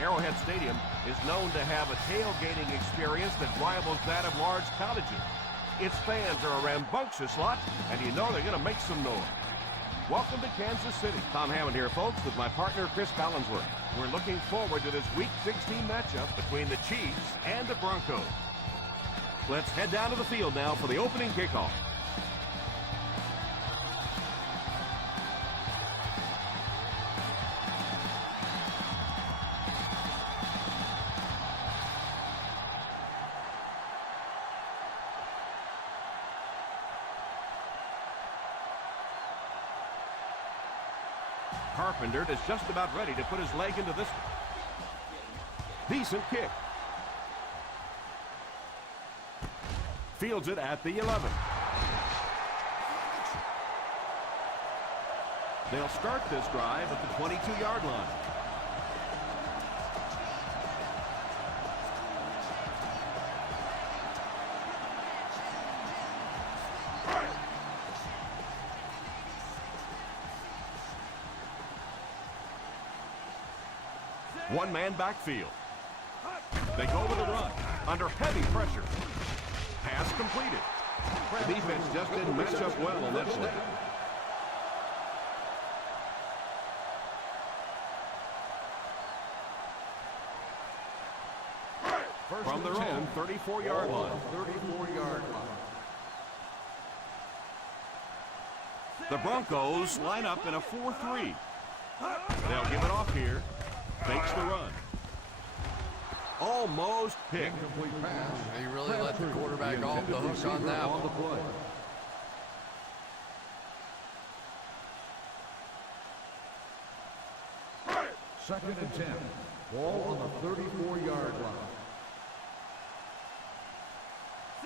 Arrowhead Stadium is known to have a tailgating experience that rivals that of large colleges. Its fans are a rambunctious lot, and you know they're going to make some noise. Welcome to Kansas City. Tom Hammond here, folks, with my partner, Chris Collinsworth. We're looking forward to this Week 16 matchup between the Chiefs and the Broncos. Let's head down to the field now for the opening kickoff. Carpenter is just about ready to put his leg into this one. Decent kick. Fields it at the 11. They'll start this drive at the 22-yard line. One-man backfield. They go to the run under heavy pressure. Pass completed. The defense just didn't match up well on that play. From their own 34-yard line. 34-yard line. The Broncos line up in a 4-3. They'll give it off here. Fakes the run. Almost picked. He really let the quarterback off the hook on that one. Second and 10. Ball on the 34-yard line.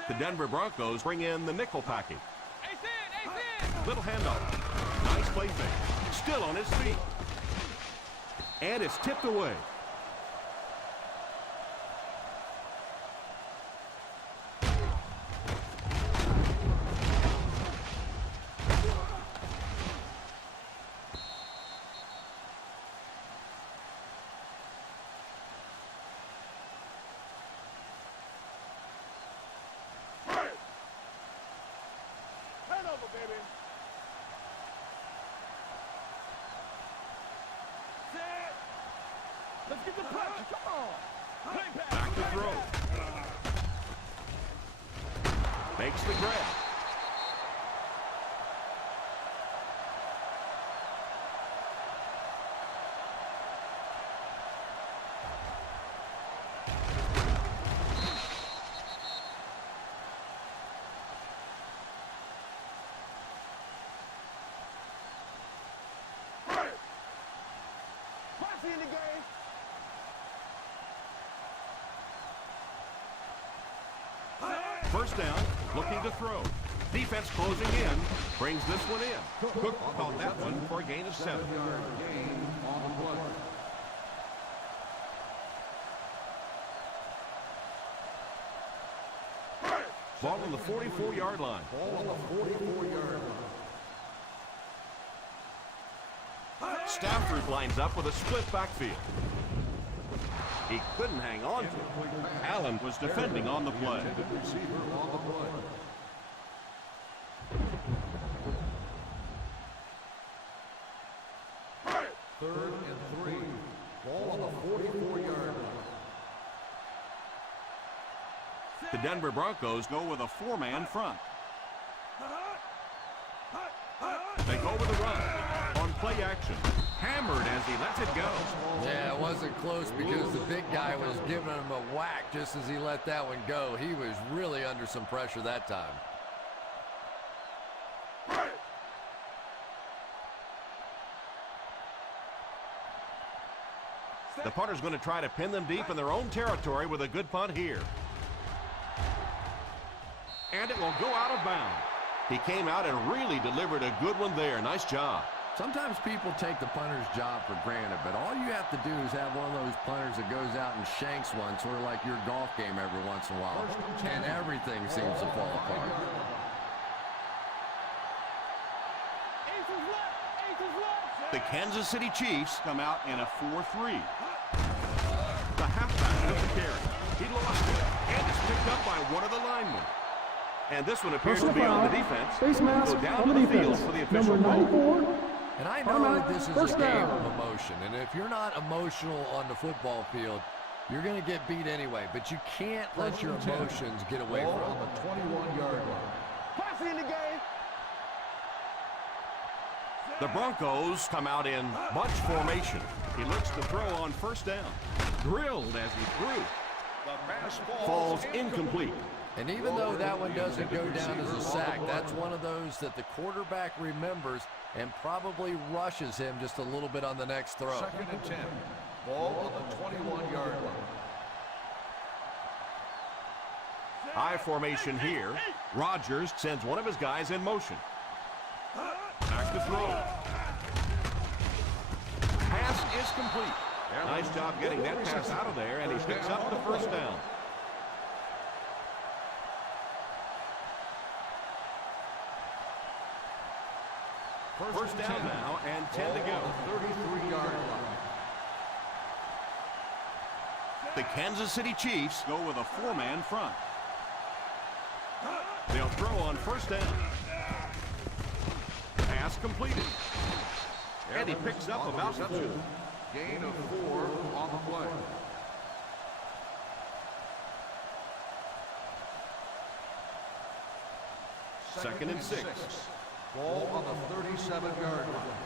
The Denver Broncos bring in the nickel package. Little handoff. Nice play fake. Still on his feet. And it's tipped away. Let's get the pressure. Come on. Back to throw. Makes the grab. Posse in the game. First down, looking to throw. Defense closing in, brings this one in. Cook caught that one for a gain of 7. Gain on the play. Ball on the 44-yard line. Ball on the 44-yard line. Stafford lines up with a split backfield. He couldn't hang on to it. Allen was defending on the play. Receiver on the play. Third and 3. Ball on the 44-yard line. The Denver Broncos go with a 4-man front. They go with a run on play action. Hammered as he lets it go. Yeah, it wasn't close because the big guy was giving him a whack just as he let that one go. He was really under some pressure that time. The punter's going to try to pin them deep in their own territory with a good punt here. And it will go out of bounds. He came out and really delivered a good one there. Nice job. Sometimes people take the punter's job for granted, but all you have to do is have one of those punters that goes out and shanks one, sort of like your golf game every once in a while, and everything seems to fall apart. The Kansas City Chiefs come out in a 4-3. The halfback of the carry. He lost it, and it's picked up by one of the linemen. And this one appears to be on the defense. Face mask Go down on to the the field defense. for the official Number call. 94. And I know that this is a game of emotion, and if you're not emotional on the football field, you're going to get beat anyway, but you can't let your emotions get away Ball from on you. the 21-yard line. Passing in the game. The Broncos come out in bunch formation. He looks to throw on first down. Drilled as he threw. The pass falls incomplete. And even though that one doesn't go down as a sack, that's one of those that the quarterback remembers and probably rushes him just a little bit on the next throw. Second and 10. Ball on the 21-yard line. High formation here. Rodgers sends one of his guys in motion. Back to throw. Pass is complete. Nice job getting that pass out of there, and he picks up the first down. First down now, and 10 to go. 33-yard line. The Kansas City Chiefs go with a 4-man front. They'll throw on first down. Pass completed. And he picks up about 2. Gain of 4 on the play. Second and 6. Ball on the 37-yard line.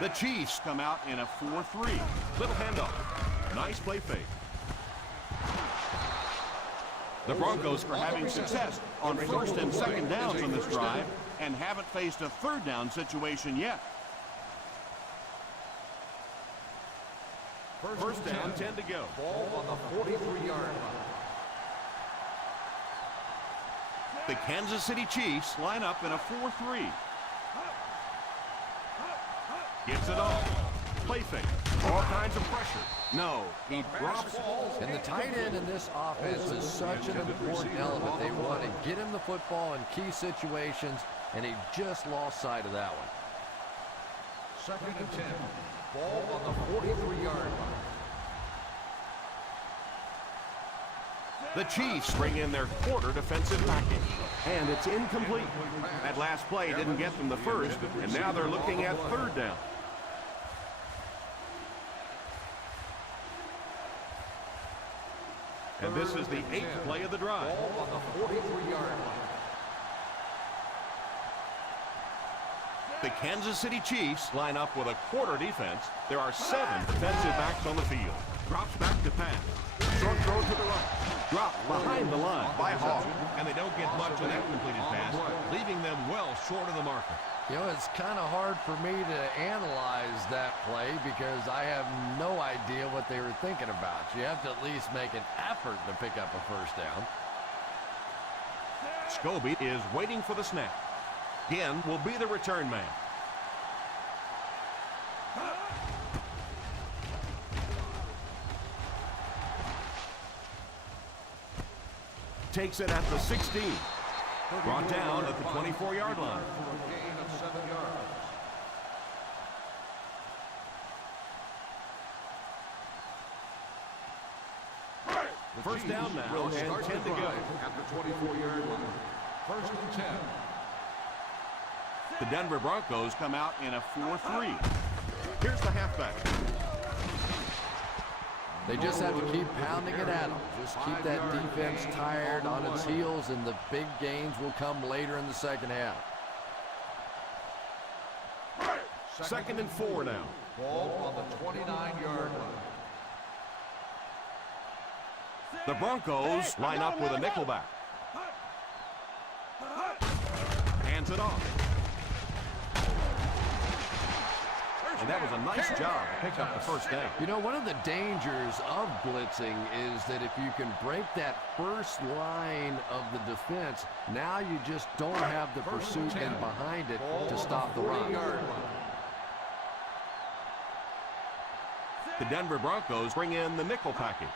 The Chiefs come out in a 4-3. Little handoff. Nice play fake. The Broncos are having success on first and second downs on this drive and haven't faced a third down situation yet. First down, 10 to go. Ball on the 43-yard line. The Kansas City Chiefs line up in a 4-3. Gives it all. Play fake. All kinds of pressure. No, he drops it. And the tight end in this offense is such an important element. They want to get him the football in key situations, and he just lost sight of that one. Second and 10. Ball on the 43-yard line. The Chiefs bring in their quarter defensive package. And it's incomplete. That last play didn't get them the first, and now they're looking at third down. And this is the 8th play of the drive. Ball on the 43-yard line. The Kansas City Chiefs line up with a quarter defense. There are 7 defensive backs on the field. Drops back to pass. Short throw to the right. Drop behind the line by Hall. And they don't get much of that completed pass, leaving them well short of the marker. You know, it's kind of hard for me to analyze that play because I have no idea what they were thinking about. You have to at least make an effort to pick up a first down. Scobie is waiting for the snap. Again will be the return man. Takes it at the 16. Brought down at the 24-yard line. For a gain of 7 yards. First down now, and 10 to go. At the 24-yard line. First and 10. The Denver Broncos come out in a 4-3. Here's the halfback. They just have to keep pounding it at them. Just keep that defense tired on its heels, and the big gains will come later in the second half. Second and 4 now. Ball on the 29-yard line. The Broncos line up with a nickelback. Hands it off. And that was a nice job to pick up the first down. You know, one of the dangers of blitzing is that if you can break that first line of the defense, now you just don't have the pursuit in behind it to stop the run. The Denver Broncos bring in the nickel package.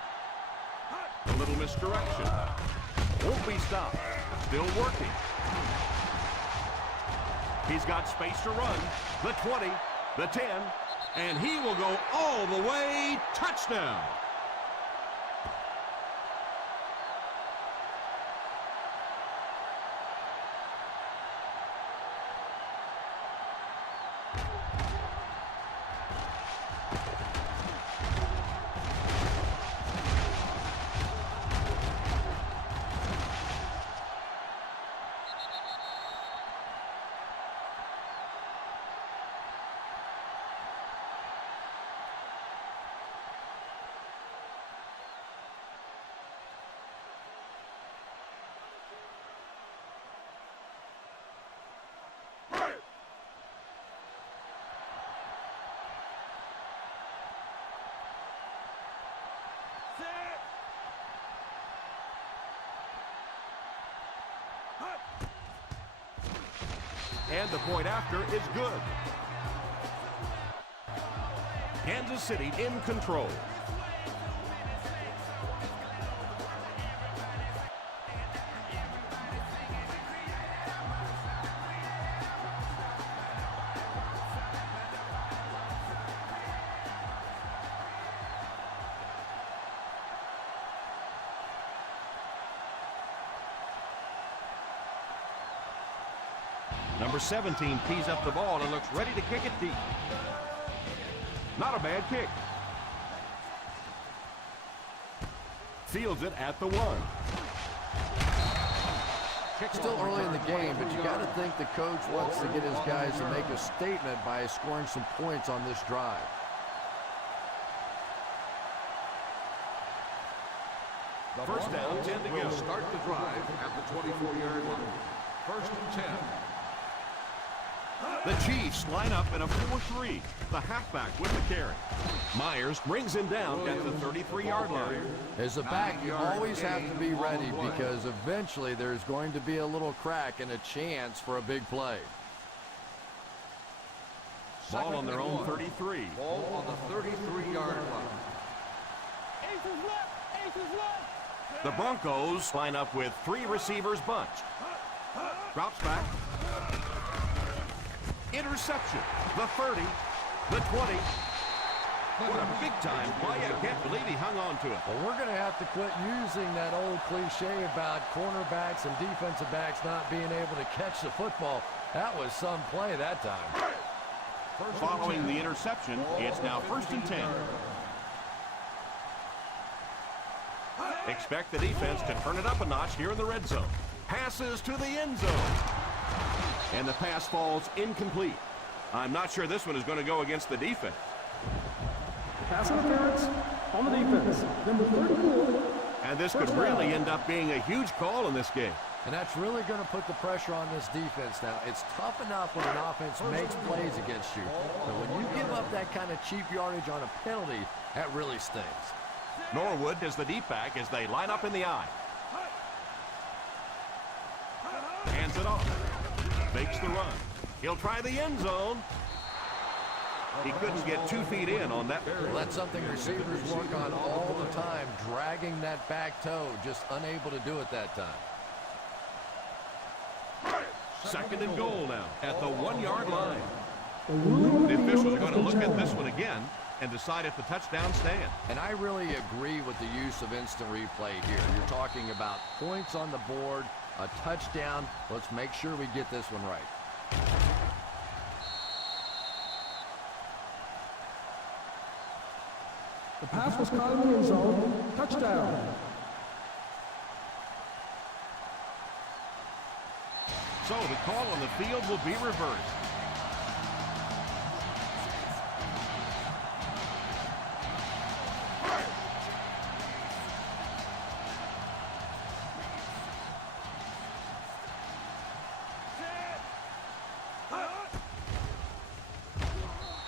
A little misdirection. Won't be stopped. Still working. He's got space to run. The 20, the 10, and he will go all the way. Touchdown. And the point after is good. Kansas City in control. Number 17 tees up the ball and looks ready to kick it deep. Not a bad kick. Fields it at the 1. Still early in the game, but you got to think the coach wants to get his guys to make a statement by scoring some points on this drive. First down, 10 to go. Will start the drive at the 24-yard line. First and 10. The Chiefs line up in a 4-3. The halfback with the carry. Myers brings him down at the 33-yard line. As a back, you always have to be ready because eventually there's going to be a little crack and a chance for a big play. Ball on their own 33. Ball on the 33-yard line. Aces left! Aces left! The Broncos line up with 3 receivers bunched. Drops back. Interception. The 30. The 20. What a big-time play. I can't believe he hung on to it. Well, we're going to have to quit using that old cliche about cornerbacks and defensive backs not being able to catch the football. That was some play that time. Following the interception, it's now first and 10. Expect the defense to turn it up a notch here in the red zone. Passes to the end zone. And the pass falls incomplete. I'm not sure this one is going to go against the defense. Pass interference on the defense. Number 34. And this could really end up being a huge call in this game. And that's really going to put the pressure on this defense now. It's tough enough when an offense makes plays against you. But when you give up that kind of cheap yardage on a penalty, that really stings. Norwood does the deep back as they line up in the eye. Hands it off. Fakes the run. He'll try the end zone. He couldn't get 2 feet in on that. Well, that's something receivers work on all the time, dragging that back toe, just unable to do it that time. Second and goal now at the 1-yard line. The officials are going to look at this one again. and decide if the touchdown stands. And I really agree with the use of instant replay here. You're talking about points on the board, a touchdown. Let's make sure we get this one right. The pass was caught in the end zone. Touchdown. So the call on the field will be reversed.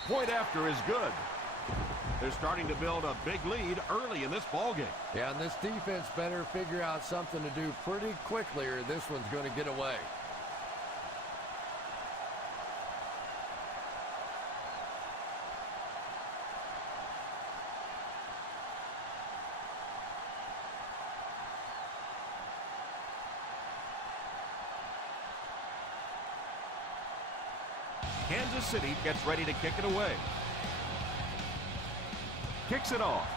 Point after is good. They're starting to build a big lead early in this ballgame. Yeah, and this defense better figure out something to do pretty quickly or this one's going to get away. Kansas City gets ready to kick it away. Kicks it off.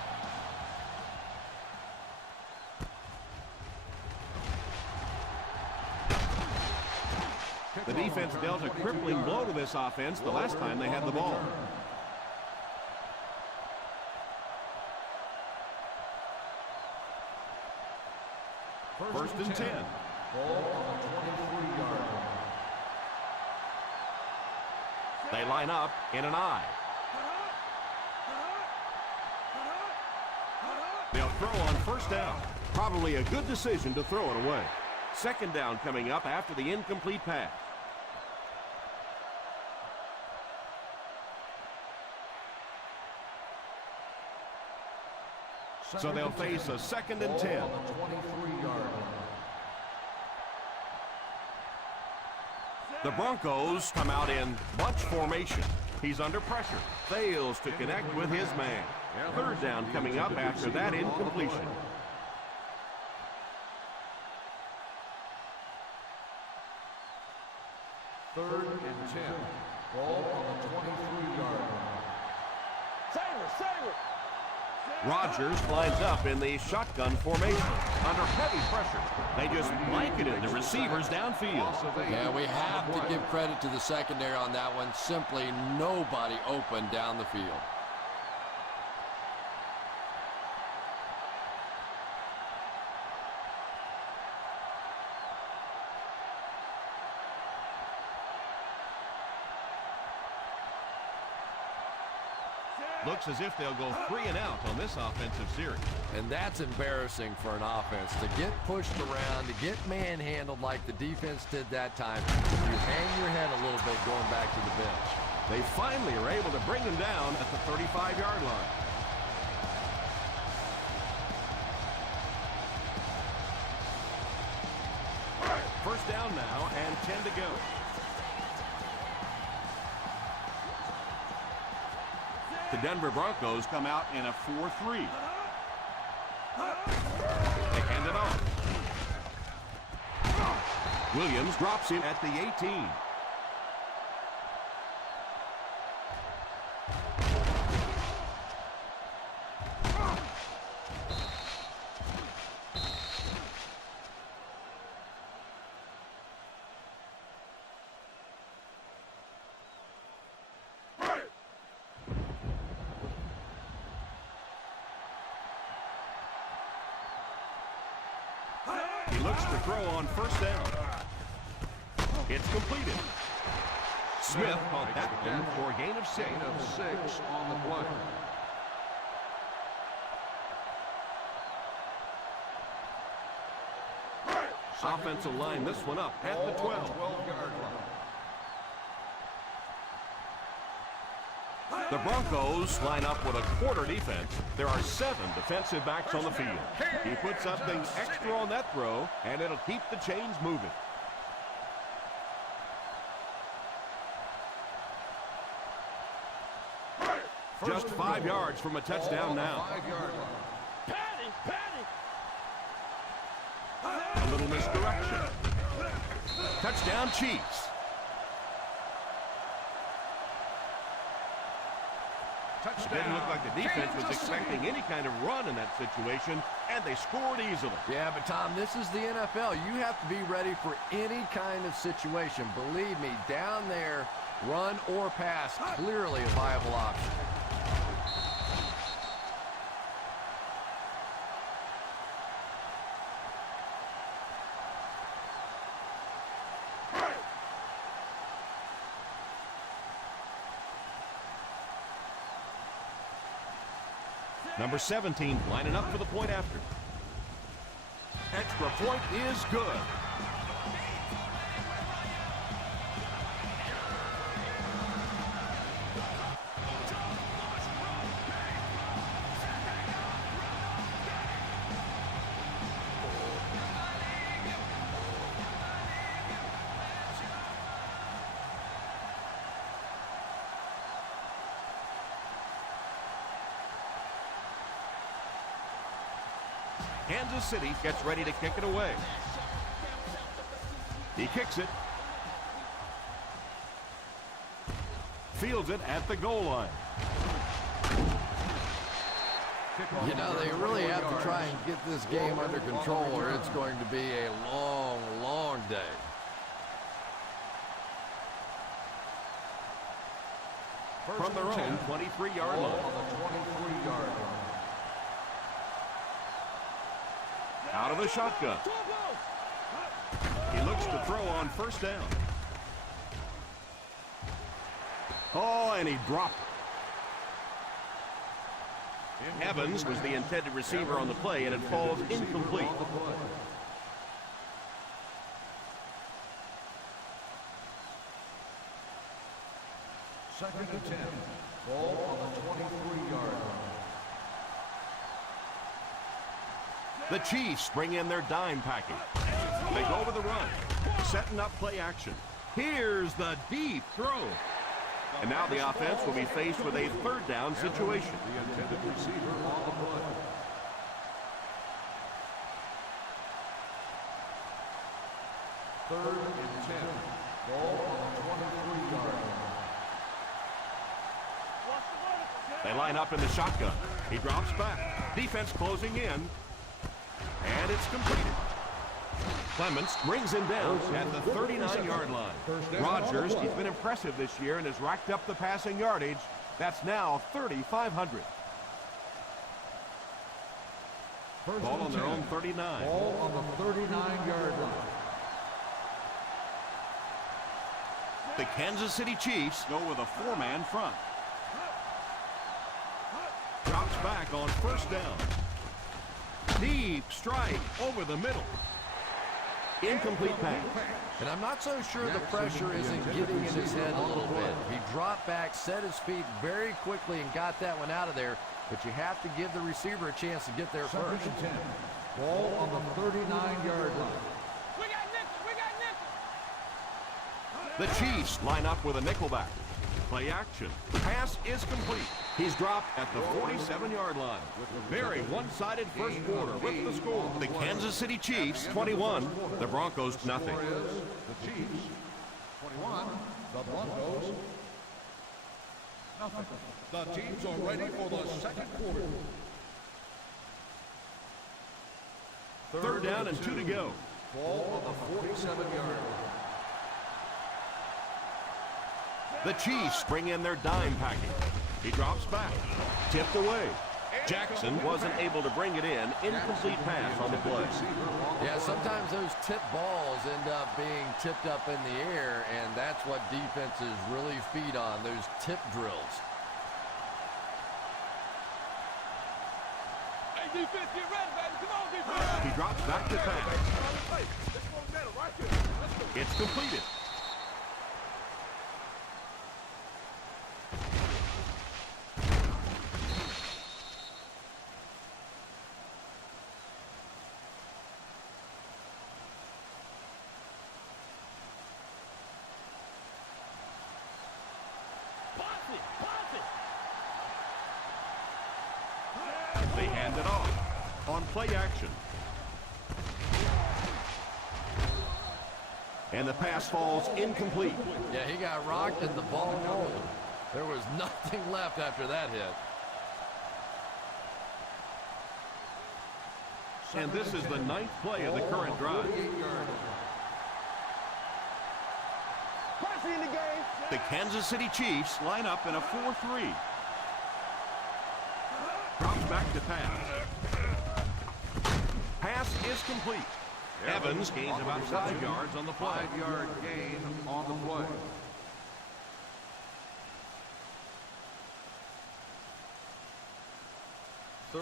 The defense dealt a crippling blow to this offense the last time they had the ball. First and 10. Ball on the 23-yard line. They line up in an I. They'll throw on first down. Probably a good decision to throw it away. Second down coming up after the incomplete pass. So they'll face a second and 10. On the 23-yard line. The Broncos come out in bunch formation. He's under pressure. Fails to connect with his man. Third down coming up after that incompletion. Third and 10. Ball on the 23-yard line. Saber. Rodgers lines up in the shotgun formation. Under heavy pressure, they just blanketed the receivers downfield. Yeah, we have to give credit to the secondary on that one. Simply nobody open down the field. Looks as if they'll go 3 and out on this offensive series. And that's embarrassing for an offense to get pushed around, to get manhandled like the defense did that time. You hang your head a little bit going back to the bench. They finally are able to bring them down at the 35-yard line. First down now and 10 to go. The Denver Broncos come out in a 4-3. They hand it off. Williams drops him at the 18. He looks to throw on first down. It's completed. Smith caught that one for a gain of 6. Gain of 6 on the play. Offensive line this one up at the 12. 12-yard line. The Broncos line up with a quarter defense. There are 7 defensive backs on the field. He puts something extra on that throw, and it'll keep the chains moving. Just 5 yards from a touchdown now. 5-yard line. A little misdirection. Touchdown Chiefs. It didn't look like the defense was expecting any kind of run in that situation, and they scored easily. Yeah, but Tom, this is the NFL. You have to be ready for any kind of situation. Believe me, down there, run or pass, clearly a viable option. Number 17 lining up for the point after. Extra point is good. Kansas City gets ready to kick it away. He kicks it. Fields it at the goal line. You know, they really have to try and get this game under control or it's going to be a long, long day. From their own 23-yard line. Out of the shotgun. He looks to throw on first down. Oh, and he dropped it. Evans was the intended receiver on the play, and it falls incomplete. Second and 10. Ball on the 23-yard line. The Chiefs bring in their dime package. They go with the run, setting up play action. Here's the deep throw. And now the offense will be faced with a third down situation. The intended receiver on the play. Third and 10. Ball on the 23-yard line. They line up in the shotgun. He drops back. Defense closing in. And it's completed. Clements brings him down at the 39-yard line. Rodgers, he's been impressive this year and has racked up the passing yardage. That's now 3,500. Ball on their own 39. Ball on the 39-yard line. The Kansas City Chiefs go with a four-man front. Drops back on first down. Deep strike over the middle. Incomplete pass. And I'm not so sure the pressure isn't getting in his head a little bit. He dropped back, set his feet very quickly, and got that one out of there. But you have to give the receiver a chance to get there Second first. and 10. Ball on the 39-yard line. The Chiefs line up with a nickelback. Play action. Pass is complete. He's dropped at the 47-yard line. Very one-sided first quarter with the score. The Kansas City Chiefs 21, the Broncos nothing. The Chiefs 21, the Broncos nothing. The teams are ready for the second quarter. Third down and 2 to go. Ball on the 47-yard line. The Chiefs bring in their dime package. He drops back. Tipped away. Jackson wasn't able to bring it in. Incomplete pass on the play. Yeah, sometimes those tip balls end up being tipped up in the air, and that's what defenses really feed on, those tip drills. Hey, defense, get ready, baby. Come on, defense. He drops back to pass. It's completed. They hand it off on play action. And the pass falls incomplete. Yeah, he got rocked and the ball rolled. There was nothing left after that hit. And this is the 9th play of the current drive. The Kansas City Chiefs line up in a 4-3. Drops back to pass. Pass is complete. Evans gains about 5 yards on the play. 5-yard gain on the play.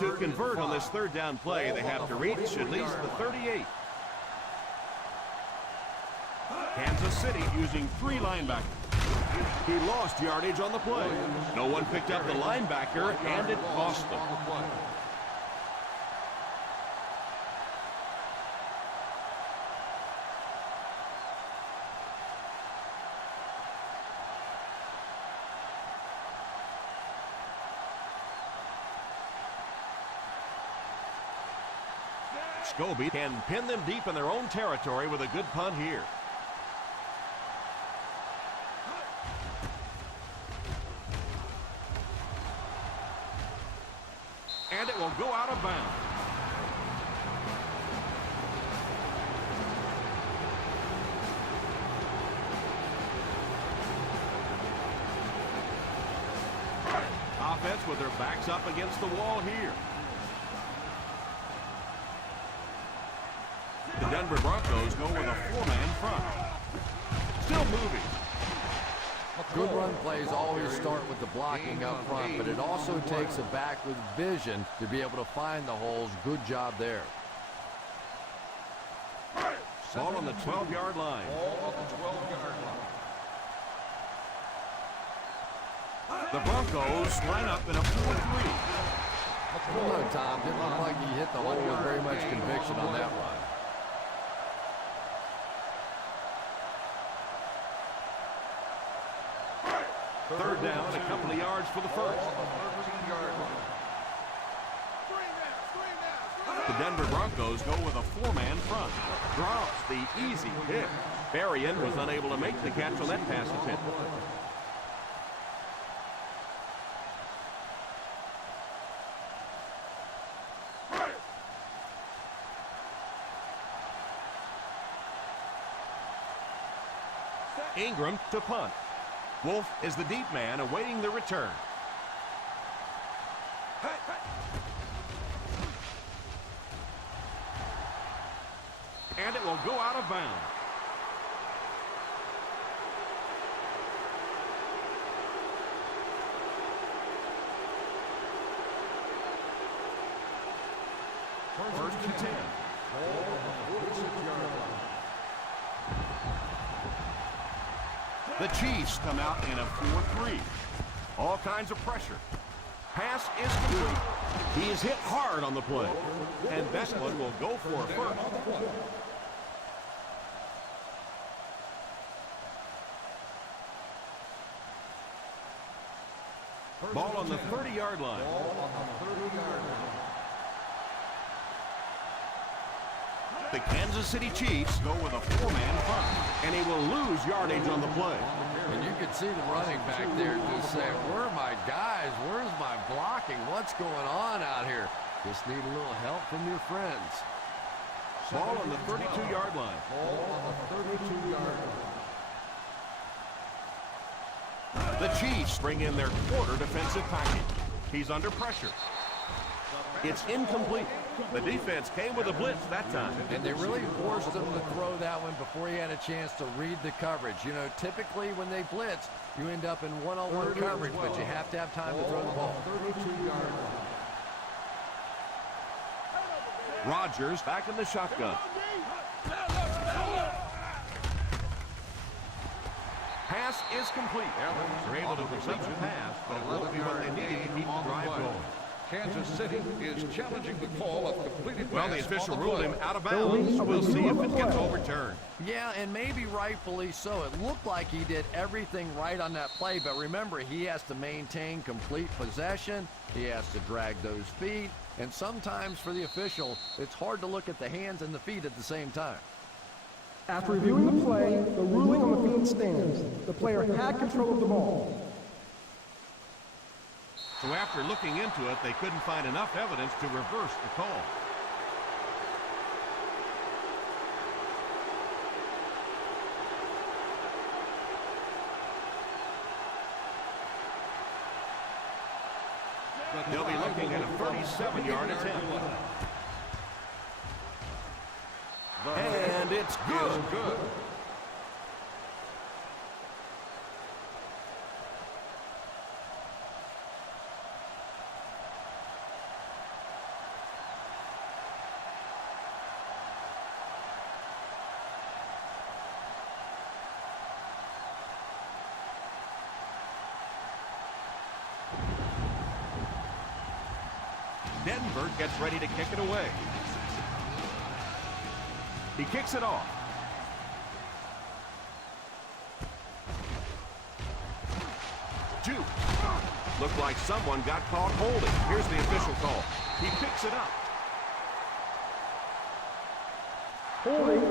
To convert on this third down play, they have to reach at least the 38. Kansas City using 3 linebackers. He lost yardage on the play. No one picked up the linebacker, and it cost them. Scobie can pin them deep in their own territory with a good punt here. And it will go out of bounds. Offense with their backs up against the wall here. The Denver Broncos go with a 4-man front. Still moving. Good run plays always start with the blocking up front, but it also takes a back with vision to be able to find the holes. Good job there. Ball on the 12-yard line. The Broncos line up in a 4-3. No, Tom, didn't look like he hit the hole with very much conviction on that run. Third down, a couple of yards for the first. The Denver Broncos go with a 4-man front. Drops the easy hit. Berrien was unable to make the catch on that pass attempt. Ingram to punt. Wolf is the deep man awaiting the return. And it will go out of bounds. First and 10. The Chiefs come out in a 4-3. All kinds of pressure. Pass is complete. He is hit hard on the play. And that one will go for a first. Ball on the 30-yard line. The Kansas City Chiefs go with a 4-man front, and he will lose yardage on the play. And you can see the running back there just saying, where are my guys? Where's my blocking? What's going on out here? Just need a little help from your friends. Ball on the 32-yard line. The Chiefs bring in their quarter defensive package. He's under pressure. It's incomplete. The defense came with a blitz that time. And they really forced him to throw that one before he had a chance to read the coverage. You know, typically when they blitz, you end up in one-on-one coverage, but you have to have time to throw the ball. Rodgers back in the shotgun. Pass is complete. They're able to complete the pass, but it won't be what they need to keep the drive going. Kansas City is challenging the call of completed pass. Well, the official ruled him out of bounds. We'll see if it gets overturned. Yeah, and maybe rightfully so. It looked like he did everything right on that play, but remember, he has to maintain complete possession. He has to drag those feet, and sometimes for the official, it's hard to look at the hands and the feet at the same time. After reviewing the play, the ruling on the field stands. The player had control of the ball. So after looking into it, they couldn't find enough evidence to reverse the call. They'll be looking at a 37-yard attempt. And it's good. Denver gets ready to kick it away. He kicks it off. Juke. Looked like someone got caught holding. Here's the official call. He picks it up. Holding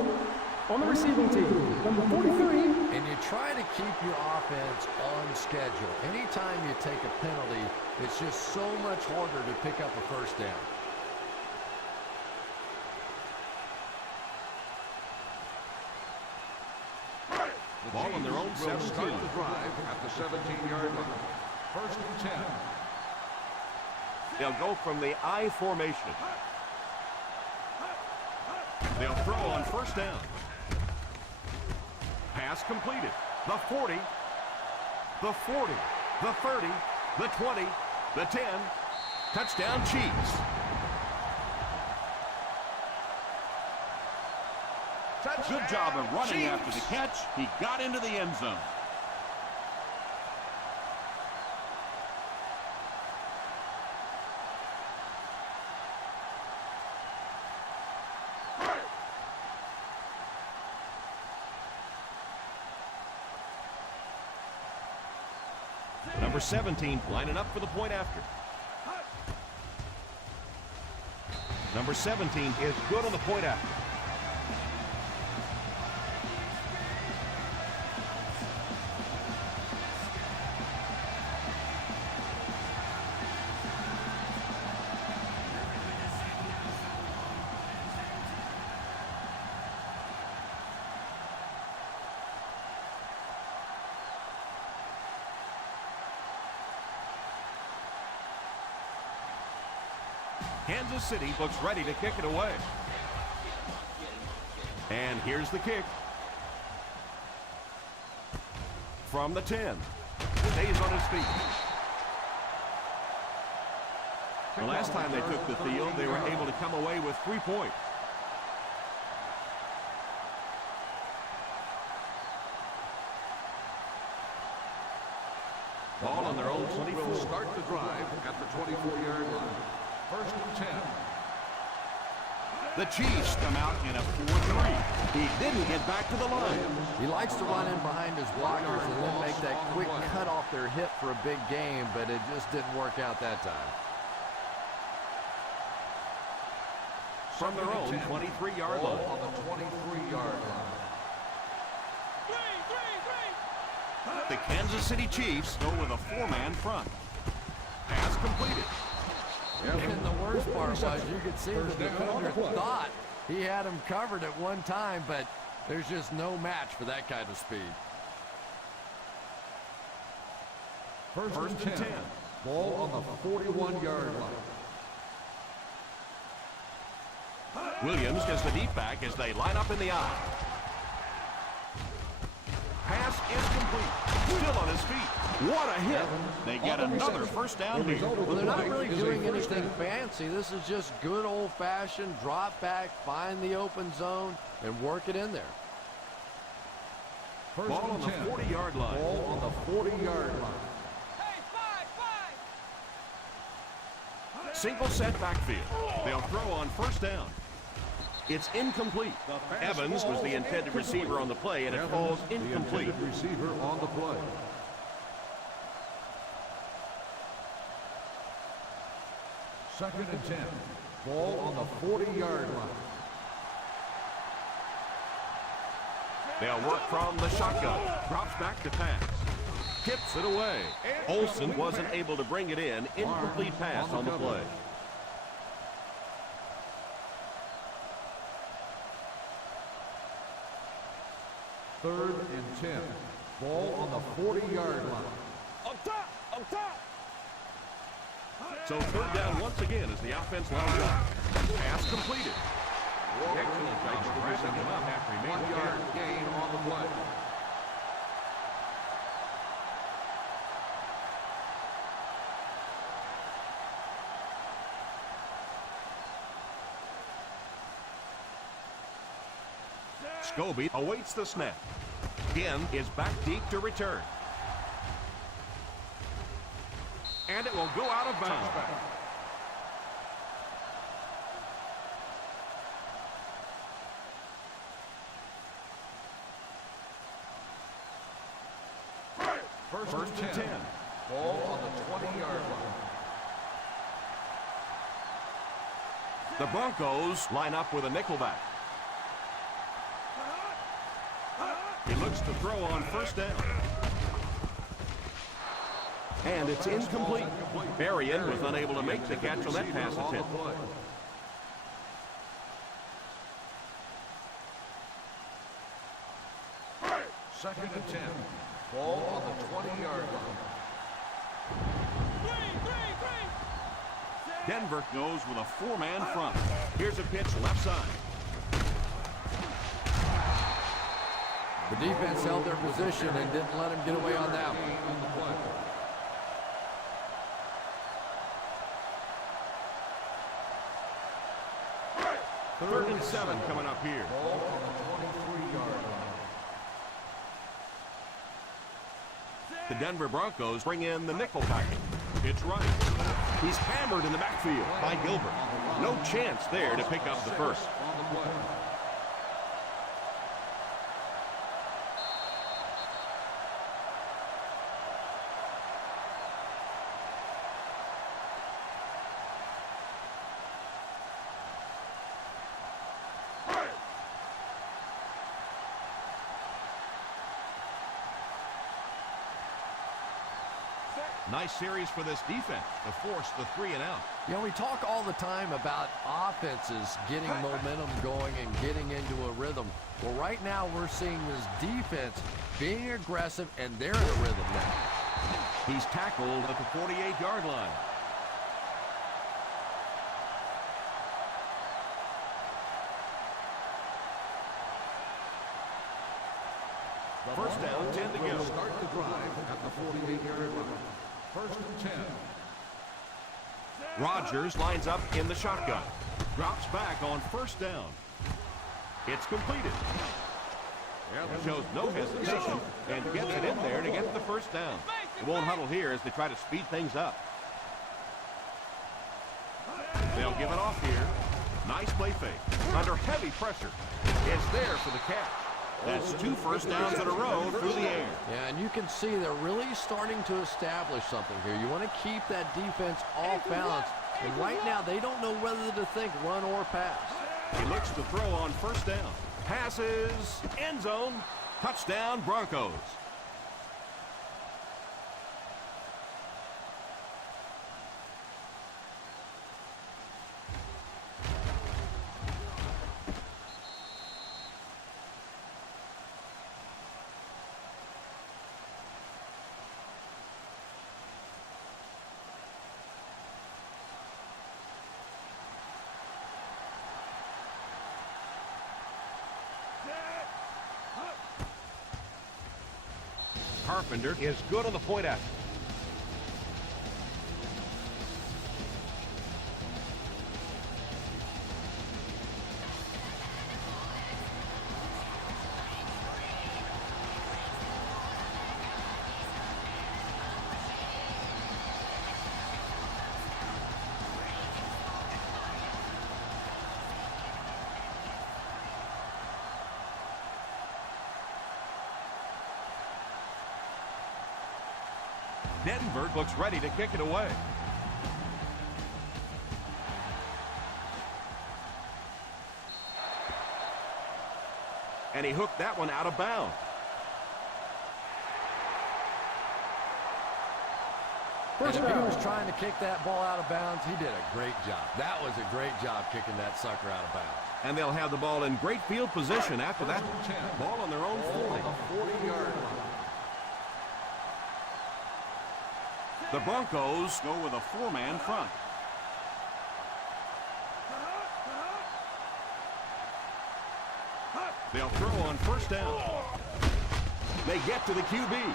on the receiving team, number 43. And you try to keep your offense on schedule. Anytime you take a penalty, it's just so much harder to pick up a first down. Ball on their own 17. Start the drive at the 17-yard line. First and 10. They'll go from the I formation. They'll throw on first down. Pass completed. The 40, the 40, the 30, the 20, the 10. Touchdown Chiefs. Good job of running after the catch. He got into the end zone. Number 17 lining up for the point after. Number 17 is good on the point after. Kansas City looks ready to kick it away. And here's the kick. From the 10. Stays on his feet. The last time they took the field, they were able to come away with 3 points. Ball on their own 24. Will start the drive at the 24-yard line. First and 10. The Chiefs come out in a 4-3. He didn't get back to the line. He likes to run in behind his blockers and then make that quick cut off their hip for a big gain, but it just didn't work out that time. From their own 23-yard line. On the 23-yard line. The Kansas City Chiefs go with a 4-man front. Pass completed. And the worst part was you could see the defender thought he had him covered at one time, but there's just no match for that kind of speed. First and 10. Ball on the 41-yard line. Williams gets the deep back as they line up in the I. Pass is complete. Still on his feet. What a hit. They get another first down here. Well, they're not really doing anything fancy. This is just good old-fashioned drop back, find the open zone, and work it in there. Ball on the 40-yard line. Ball on the 40-yard line. Hey, five! Single set backfield. They'll throw on first down. It's incomplete. Evans was the intended receiver on the play, and it falls incomplete. The intended receiver on the play. Second and 10. Ball on the 40-yard line. They'll work from the shotgun. Drops back to pass. tips it away. Olsen wasn't able to bring it in. Incomplete pass on the play. Third and 10. Ball on the 40-yard line. Up top! Up top! So third down once again as the offense lines up. Pass completed. Excellent job of wrapping him up after he made the 1-yard gain on the play. Scobie awaits the snap. Ginn is back deep to return. And it will go out of bounds. First and 10. Ball on the 20-yard line. The Broncos line up with a nickelback. He looks to throw on first down. And it's incomplete. Berrien was unable to make the catch on that pass attempt. Second and 10. Ball on the 20-yard line. Denver goes with a four-man front. Here's a pitch left side. The defense held their position and didn't let him get away on that one. Third and 7 coming up here. Ball on the 23-yard line. The Denver Broncos bring in the nickel package. It's right. He's hammered in the backfield by Gilbert. No chance there to pick up the first. On the play. Nice series for this defense to force the 3 and out. You know, we talk all the time about offenses getting momentum going and getting into a rhythm. Well, right now we're seeing this defense being aggressive, and they're in a rhythm now. He's tackled at the 48-yard line. First down, 10 to go. Start the drive at the 48-yard line. First and 10. Rodgers lines up in the shotgun. Drops back on first down. It's completed. He shows no hesitation and gets it in there to get the first down. They won't huddle here as they try to speed things up. They'll give it off here. Nice play fake. Under heavy pressure. It's there for the catch. That's 2 first downs in a row through the air. Yeah, and you can see they're really starting to establish something here. You want to keep that defense off balance. And right now, they don't know whether to think run or pass. He looks to throw on first down. Passes, end zone, touchdown Broncos. Carpenter is good on the point after. Denver looks ready to kick it away. And he hooked that one out of bounds. First And if he down. was trying to kick that ball out of bounds, he did a great job. That was a great job kicking that sucker out of bounds. And they'll have the ball in great field position after that. Ball on their own 40. 40-yard line. The Broncos go with a four-man front. They'll throw on first down. They get to the QB.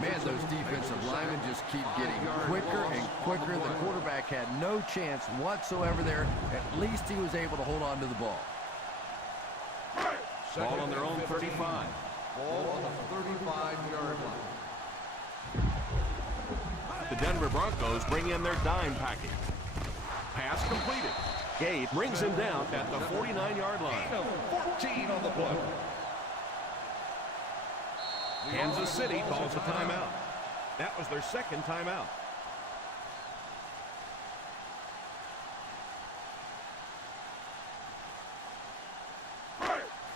Man, those defensive linemen just keep getting quicker and quicker. The quarterback had no chance whatsoever there. At least he was able to hold on to the ball. Ball on their own 35. Ball on the 35-yard line. The Denver Broncos bring in their dime package. Pass completed. Gabe brings him down at the 49-yard line. 14 on the play. Kansas City calls a timeout. That was their second timeout.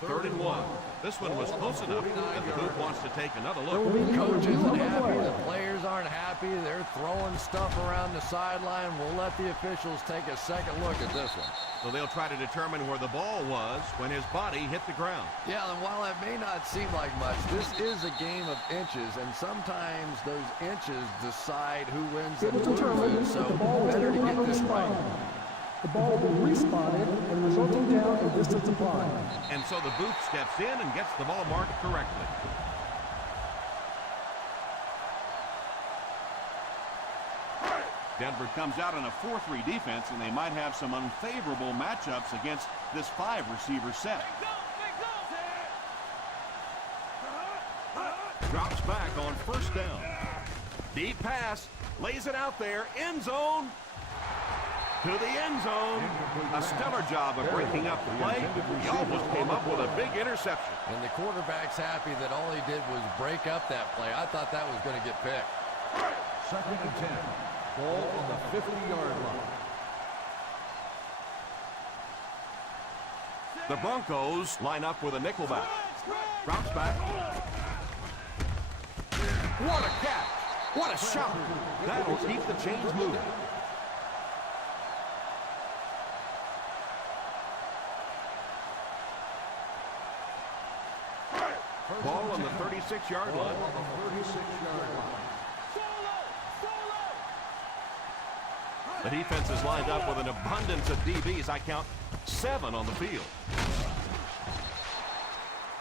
Third and one. This one was close enough that the booth wants to take another look. Coach isn't happy. The players aren't happy. They're throwing stuff around the sideline. We'll let the officials take a second look at this one. So they'll try to determine where the ball was when his body hit the ground. Yeah, and while it may not seem like much, this is a game of inches, and sometimes those inches decide who wins It and was determined loses. So that the ball was better to taken out get of this the right. spine. The ball will be respotted and resulting down in distance applied. And so the booth steps in and gets the ball marked correctly. Denver comes out in a 4-3 defense, and they might have some unfavorable matchups against this 5-receiver set. Drops back on first down. Deep pass, lays it out there, end zone. To the end zone. A stellar job of breaking up the play. He almost came up with a big interception. And the quarterback's happy that all he did was break up that play. I thought that was going to get picked. Second and 10. Ball on the 50-yard line. The Broncos line up with a nickelback. Drops back. What a catch. What a shot. That'll keep the chains moving. Ball on the 36-yard Ball line. on the 36-yard line. The defense is lined up with an abundance of DBs. I count 7 on the field.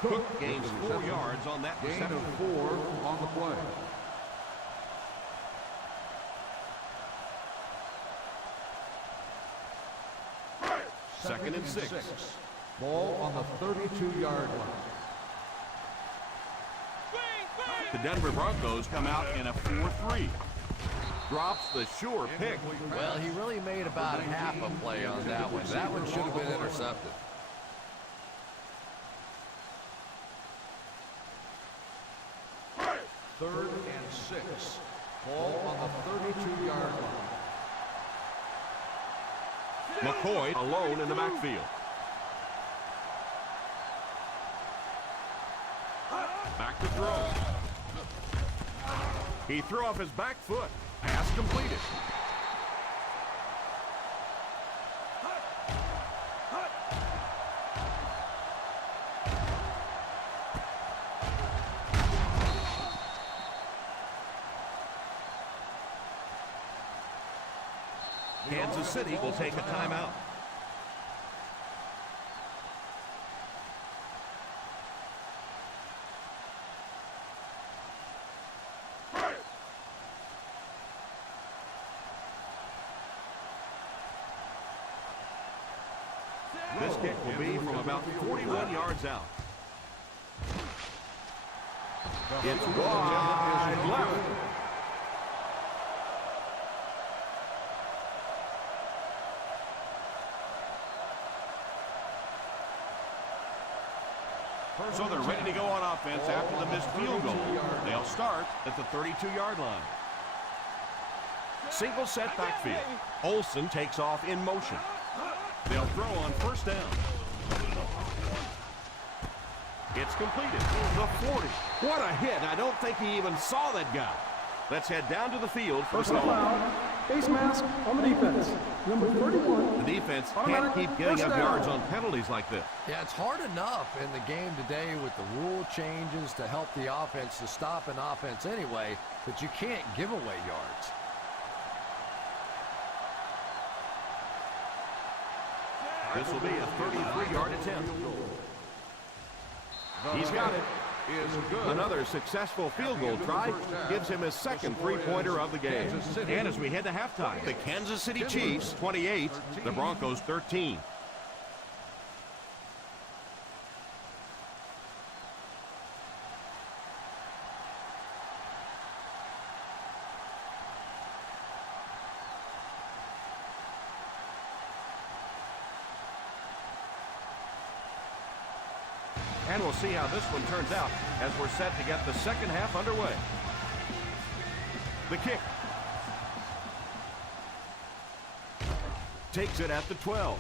Cook gains 4 yards on that Gain reception. of 4 on the play. Second and 6. Ball on the 32-yard line. The Denver Broncos come out in a 4-3. Drops the sure pick. Well, he really made about half a play on that one. That one should have been intercepted. Third and 6. Ball on the 32-yard line. McCoy alone in the backfield. Back to throw. He threw off his back foot. Pass completed. Kansas City will take a timeout. This kick will be from about 41 yards out. It's wide left. So they're ready to go on offense after the missed field goal. They'll start at the 32-yard line. Single set backfield. Olsen takes off in motion. They'll throw on first down. It's completed. The 40. What a hit. I don't think he even saw that guy. Let's head down to the field for the Personal call. foul. Face mask on the defense. Number 31. The defense can't Automatic keep getting first up down. yards on penalties like this. Yeah, it's hard enough in the game today with the rule changes to help the offense to stop an offense anyway, but you can't give away yards. This will be a 33-yard attempt. He's got it. Another successful field goal try gives him his second three-pointer of the game. And as we head to halftime, the Kansas City Chiefs 28, the Broncos 13. And we'll see how this one turns out as we're set to get the second half underway. The kick. Takes it at the 12.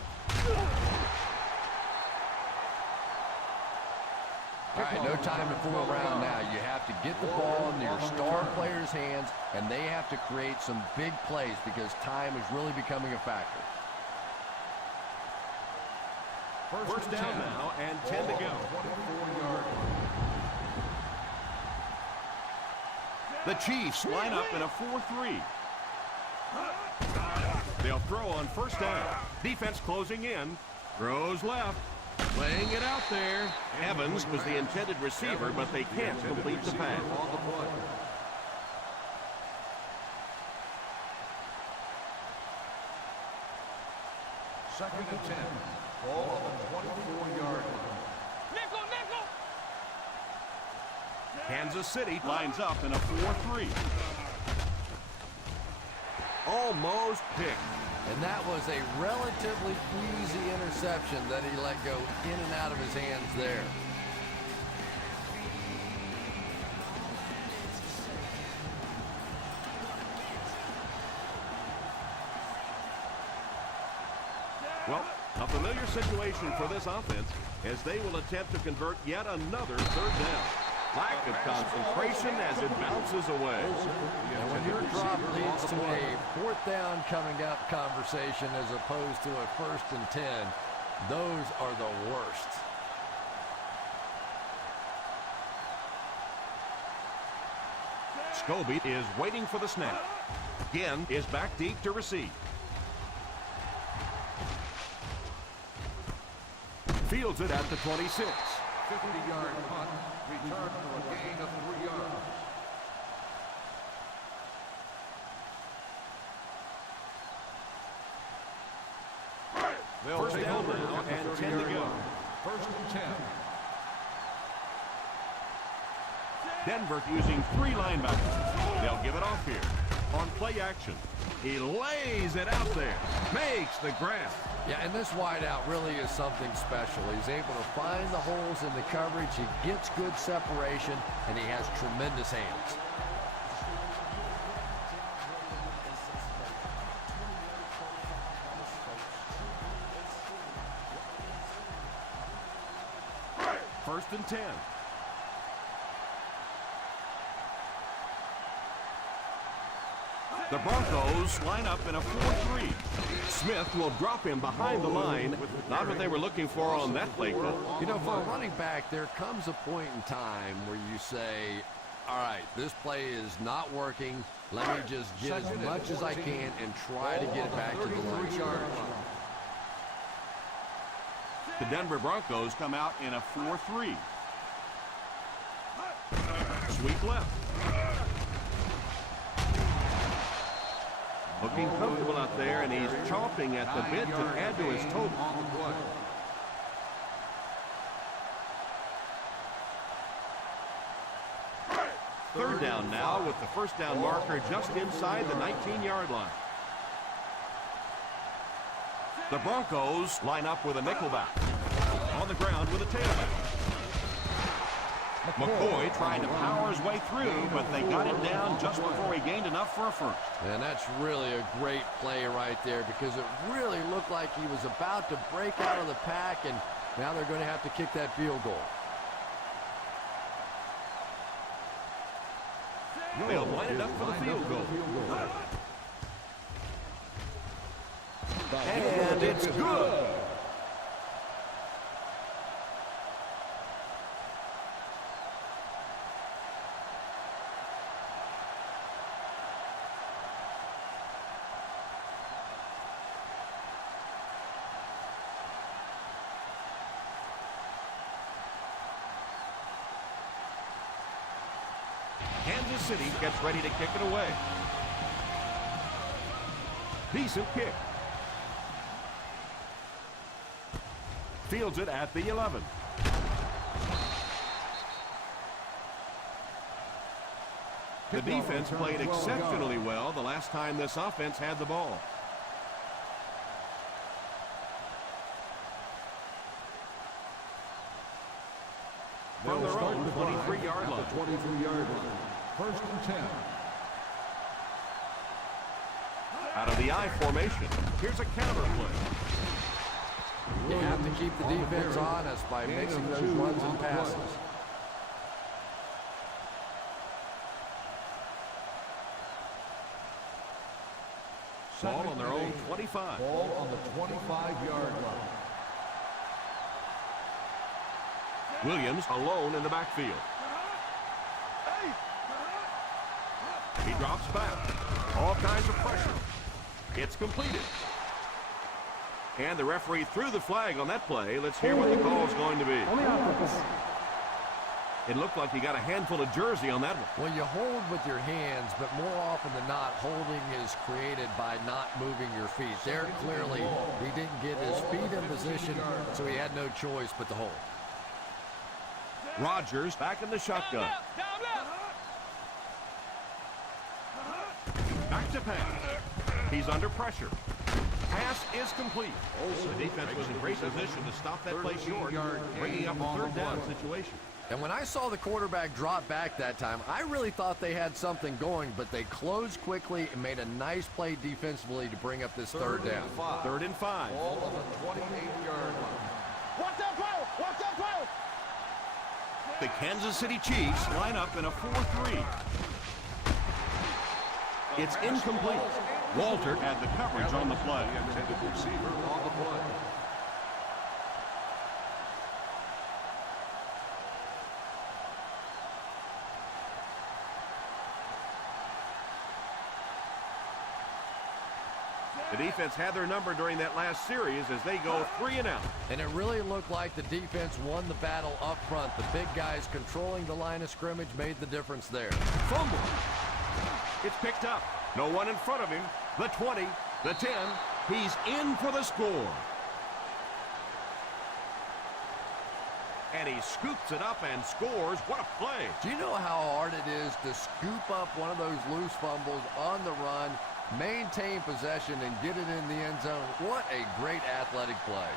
All right, no time to fool around now. You have to get the ball into your star players' hands, and they have to create some big plays because time is really becoming a factor. First down now and 10 to go. The Chiefs line up in a 4-3. They'll throw on first down. Defense closing in. Throws left. Laying it out there. Evans was the intended receiver, but they can't complete the pass. Second and 10. Ball on the 24-yard line. Nickel, nickel. Kansas City lines up in a 4-3. Almost picked. And that was a relatively easy interception that he let go in and out of his hands there. Well, a familiar situation for this offense as they will attempt to convert yet another third down. Lack of concentration as it bounces away. And when your drop leads to a fourth down coming up conversation as opposed to a 1st and 10, those are the worst. Scobie is waiting for the snap. Again is back deep to receive. Fields it at the 26. 50-yard punt. Return for a gain of 3 yards. First down now and 10 to go. First and 10. Denver using 3 linebackers. They'll give it off here. On play action. He lays it out there. Makes the grab. Yeah, and this wideout really is something special. He's able to find the holes in the coverage. He gets good separation, and he has tremendous hands. First and 10. The Broncos line up in a 4-3. Smith will drop him behind the line. Not what they were looking for on that play call. You know, for a running back, there comes a point in time where you say, all right, this play is not working. Let me just get as much as I can and try to get it back to the line. The Denver Broncos come out in a 4-3. Sweep left. Looking comfortable out there, and he's chomping at the bit to add to his total. Third down now with the first down marker just inside the 19-yard line. The Broncos line up with a nickelback. On the ground with a tailback. McCoy trying to power his way through, but they got him down just before he gained enough for a first. And that's really a great play right there because it really looked like he was about to break out of the pack, and now they're going to have to kick that field goal. They'll line it up for the field goal. And it's good. Kansas City gets ready to kick it away. Decent kick. Fields it at the 11. The defense played exceptionally well the last time this offense had the ball. From their own 23-yard line. 23-yard line. First and 10. Out of the I formation, here's a counter play. You have to keep the defense honest by mixing those runs and passes. Ball on their own 25. Ball on the 25-yard line. Williams alone in the backfield. He drops back. All kinds of pressure. It's completed. And the referee threw the flag on that play. Let's hear what the call is going to be. On the offense. It looked like he got a handful of jersey on that one. Well, you hold with your hands, but more often than not, holding is created by not moving your feet. There, clearly, he didn't get his feet in position, so he had no choice but to hold. Rodgers back in the shotgun. Back to pass. He's under pressure. Pass is complete. The defense was in great position to stop that play short, bringing up a third down situation. And when I saw the quarterback drop back that time, I really thought they had something going, but they closed quickly and made a nice play defensively to bring up this third down. 3rd and 5. Ball on the 28-yard line. Watch that play! Watch that play! The Kansas City Chiefs line up in a 4-3. It's incomplete. Walter had the coverage on the play. The intended receiver on the play. The defense had their number during that last series as they go 3 and out. And it really looked like the defense won the battle up front. The big guys controlling the line of scrimmage made the difference there. Fumble. It's picked up. No one in front of him. The 20, the 10. He's in for the score. And he scoops it up and scores. What a play. Do you know how hard it is to scoop up one of those loose fumbles on the run, maintain possession, and get it in the end zone? What a great athletic play.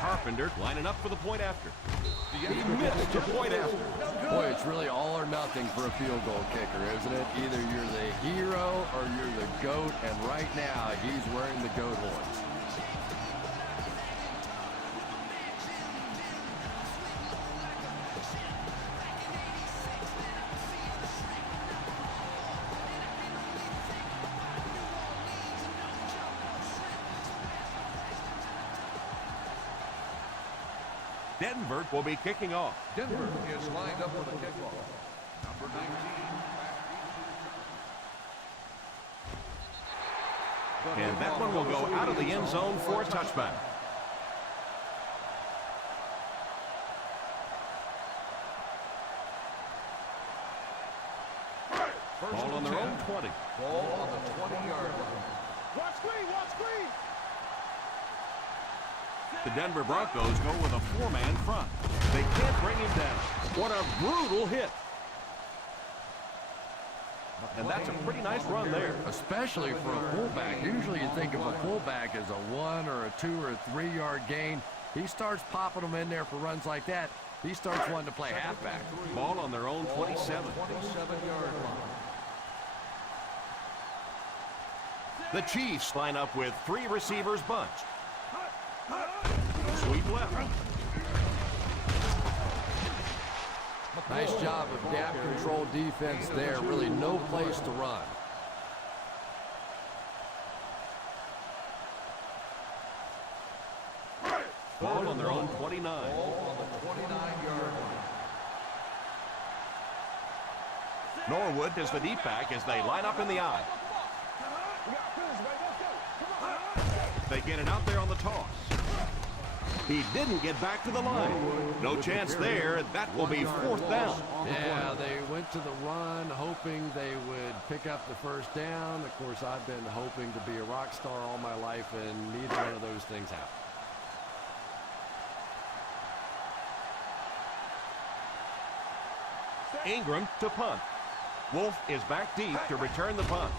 Carpenter lining up for the point after. He missed the point after. Boy, it's really all or nothing for a field goal kicker, isn't it? Either you're the hero or you're the GOAT, and right now he's wearing the GOAT horns. Denver will be kicking off. Denver is lined up for the kickoff. Number 19. And that one will go out of the end zone for a touchback. Ball on their own 20. Ball on the 20-yard line. Watch screen! Watch screen! The Denver Broncos go with a 4-man front. They can't bring him down. What a brutal hit. And that's a pretty nice run there. Especially for a fullback. Usually you think of a fullback as a 1 or a 2 or a 3-yard gain. He starts popping them in there for runs like that. He starts wanting to play halfback. Ball on their own 27. 27-yard line. The Chiefs line up with 3 receivers bunched. Sweep left. Nice job of gap control defense there. Really no place to run. Ball on their own 29. Ball on the 29-yard line. Norwood is the deep back as they line up in the eye. They get it out there on the toss. He didn't get back to the line. No chance there. That will be 4th down. Yeah, they went to the run hoping they would pick up the first down. Of course, I've been hoping to be a rock star all my life, and neither one of those things happened. Ingram to punt. Wolf is back deep to return the punt.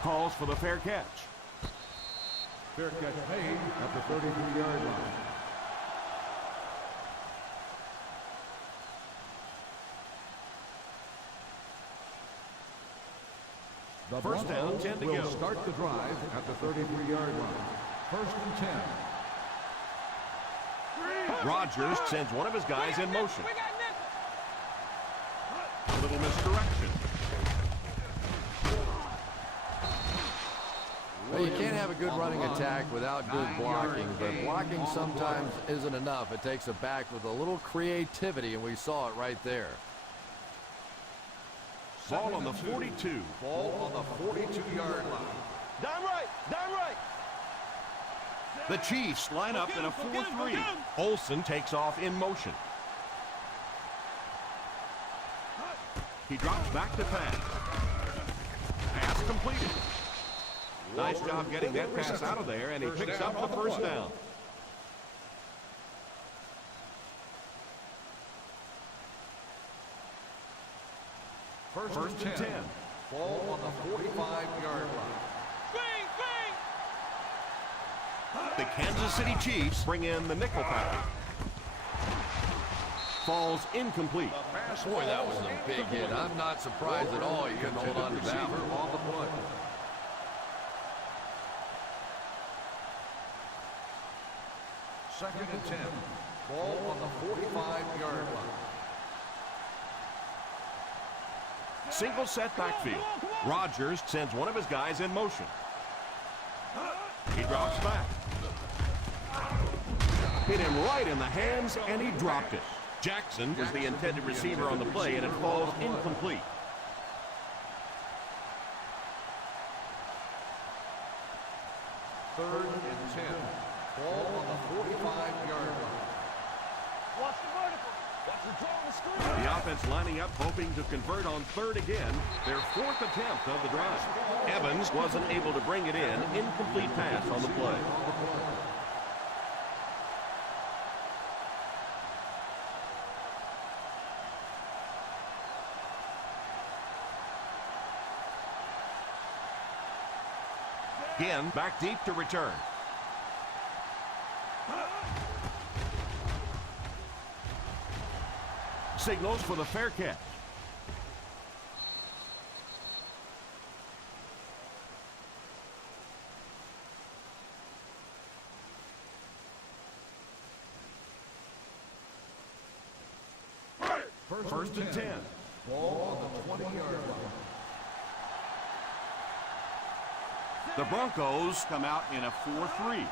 Calls for the fair catch. Fair catch made at the 33-yard line. The First down, 10 to will go. start the drive at the 33-yard line. 1st and 10. Rodgers sends one of his guys in motion. A little misdirection. Well, you can't have a good running attack without good blocking, but blocking sometimes isn't enough. It takes a back with a little creativity, and we saw it right there. Ball on the 42. Ball on the 42-yard line. Down right, down right. The Chiefs line up in a 4-3. Olsen takes off in motion. He drops back to pass. Pass completed. Nice job getting that pass out of there, and he picks up the first down. First and 10. Ball on the 45-yard line. The Kansas City Chiefs bring in the nickel package. Falls incomplete. Boy, that was a big hit. I'm not surprised at all you couldn't hold on to that one. On the play. Second and 10. Ball on the 45-yard line. Single set backfield. Rodgers sends one of his guys in motion. He drops back. Hit him right in the hands, and he dropped it. Jackson was the intended receiver on the play, and it falls incomplete. Third and 10. Ball on the 45-yard line. Watch the vertical. Watch the draw on the screen. The offense lining up, hoping to convert on 3rd again. Their 4th attempt of the drive. Evans wasn't able to bring it in. Incomplete pass on the play. Again, back deep to return. Signals for the fair catch. First and 10. Ball on the 20-yard line. The Broncos come out in a 4-3.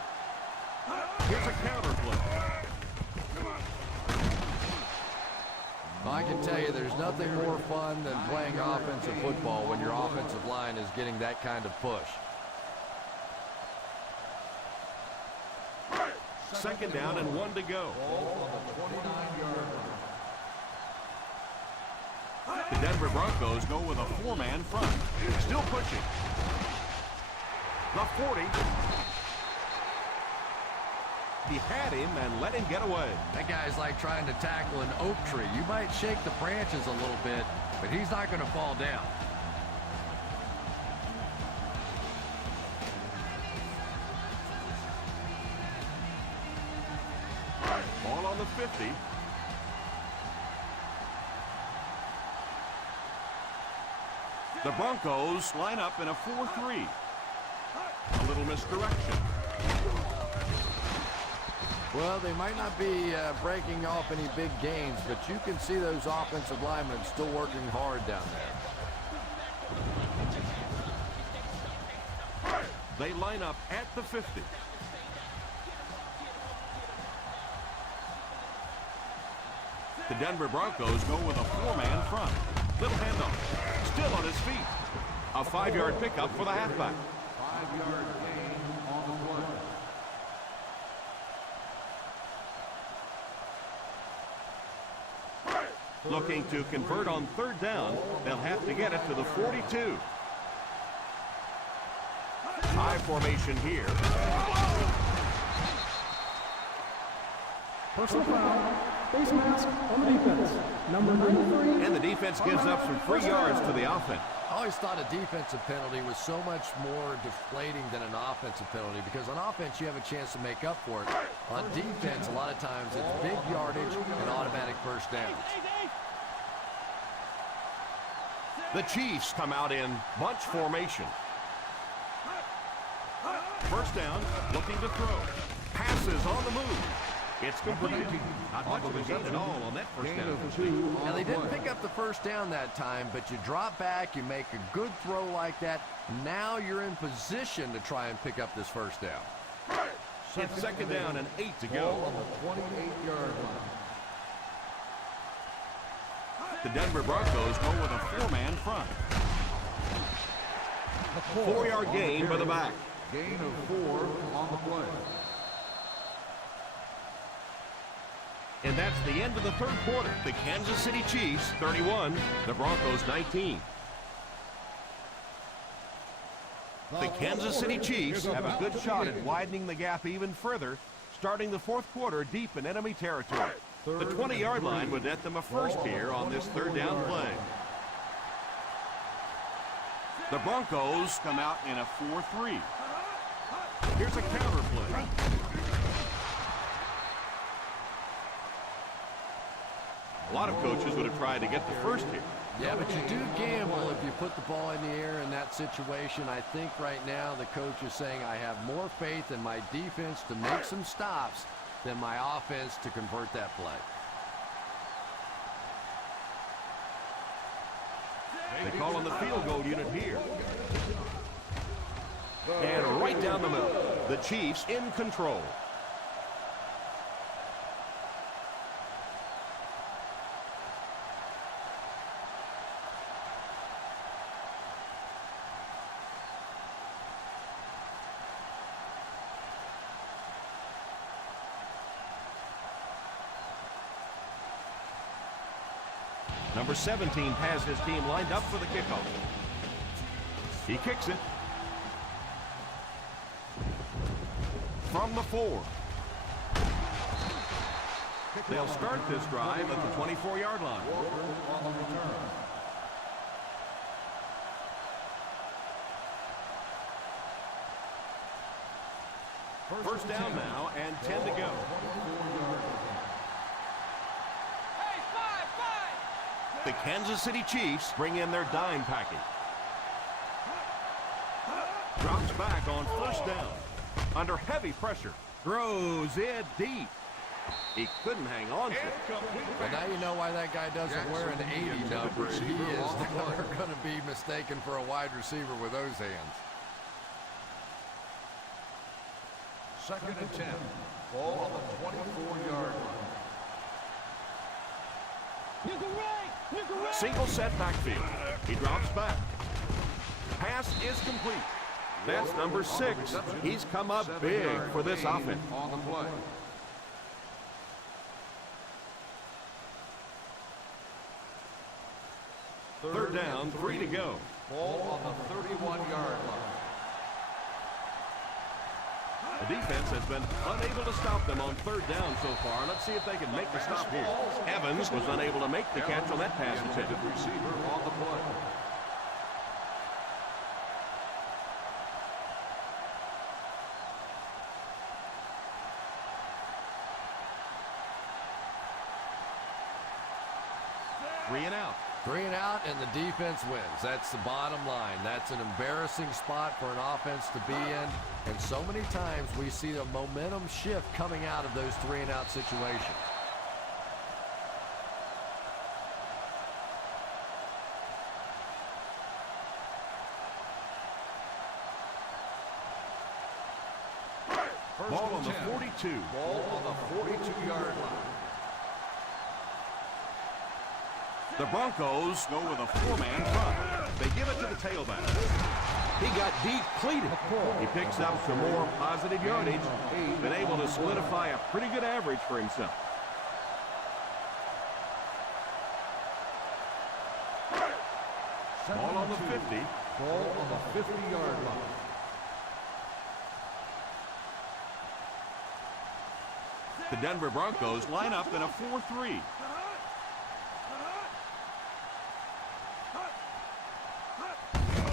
Here's a counter play. Well, I can tell you there's nothing more fun than playing offensive football when your offensive line is getting that kind of push. Second down and 1 to go. Ball on the 29-yard line. The Denver Broncos go with a 4-man front. Still pushing. The 40. He had him and let him get away. That guy's like trying to tackle an oak tree. You might shake the branches a little bit, but he's not going to fall down. Ball on the 50. The Broncos line up in a 4-3. A little misdirection. Well, they might not be breaking off any big gains, but you can see those offensive linemen still working hard down there. They line up at the 50. The Denver Broncos go with a 4-man front. Little handoff. Still on his feet. A 5-yard pickup for the halfback. 5-yard gain on the play. Looking to convert on third down. They'll have to get it to the 42. High formation here. Personal foul. Face mask on the defense. Number 93. And the defense gives up some free yards to the offense. I always thought a defensive penalty was so much more deflating than an offensive penalty because on offense you have a chance to make up for it. On defense, a lot of times it's big yardage and automatic first downs. The Chiefs come out in bunch formation. First down, looking to throw. Passes on the move. It's completed. Not much of a gain at all on that first down. Now, they didn't pick up the first down that time, but you drop back, you make a good throw like that. Now you're in position to try and pick up this first down. It's second down and 8 to go. On the 28-yard line. The Denver Broncos go with a 4-man front. 4-yard gain by the back. Gain of 4 on the play. And that's the end of the third quarter. The Kansas City Chiefs 31, the Broncos 19. The Kansas City Chiefs have a good shot at widening the gap even further, starting the fourth quarter deep in enemy territory. The 20-yard line would net them a first here on this third down play. The Broncos come out in a 4-3. Here's a counter play. A lot of coaches would have tried to get the first here. Yeah, but you do gamble if you put the ball in the air in that situation. I think right now the coach is saying I have more faith in my defense to make some stops than my offense to convert that play. They call on the field goal unit here. And right down the middle. The Chiefs in control. Number 17 has his team lined up for the kickoff. He kicks it. From the 4. They'll start this drive at the 24-yard line. First down now and 10 to go. The Kansas City Chiefs bring in their dime package. Drops back on first down. Under heavy pressure. Throws it deep. He couldn't hang on to it. But now you know why that guy doesn't wear an 80 number. He is never going to be mistaken for a wide receiver with those hands. Second and 10. Ball on the 24-yard line. Single set backfield. He drops back. Pass is complete. That's number 6. He's come up big for this offense. On the play. Third down, 3 to go. Ball on the 31-yard line. The defense has been unable to stop them on third down so far. Let's see if they can make the stop here. Evans was unable to make the catch on that pass attempt. Receiver on the play. Three and out. 3 and out, and the defense wins. That's the bottom line. That's an embarrassing spot for an offense to be in. And so many times we see the momentum shift coming out of those 3 and out situations. Ball on the 42. Ball on the 42-yard line. The Broncos go with a 4-man front. They give it to the tailback. He got depleted. He picks up some more positive yardage. Been able to solidify a pretty good average for himself. Ball on the 50. Ball on the 50-yard line. The Denver Broncos line up in a 4-3.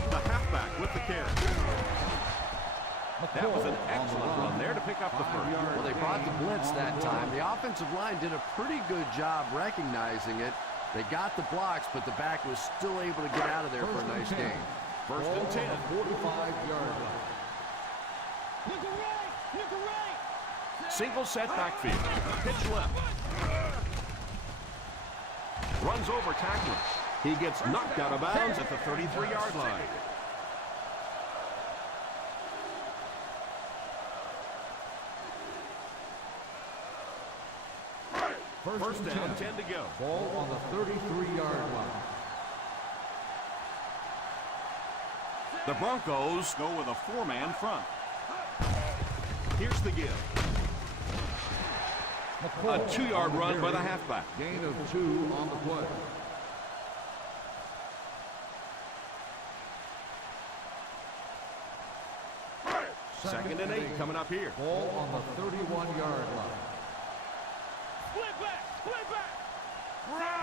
The halfback with the carry. That was an excellent run there to pick up the first. Well, they brought the blitz that time. The offensive line did a pretty good job recognizing it. They got the blocks, but the back was still able to get out of there for a nice gain. First and 10. 45-yard line. Single set backfield. Pitch left. Runs over tackler. He gets knocked out of bounds at the 33-yard line. First down, 10 to go. Ball on the 33-yard line. The Broncos go with a 4-man front. Here's the give. A 2-yard run by the halfback. Gain of 2 on the play. Second and 8 coming up here. Ball on the 31-yard line.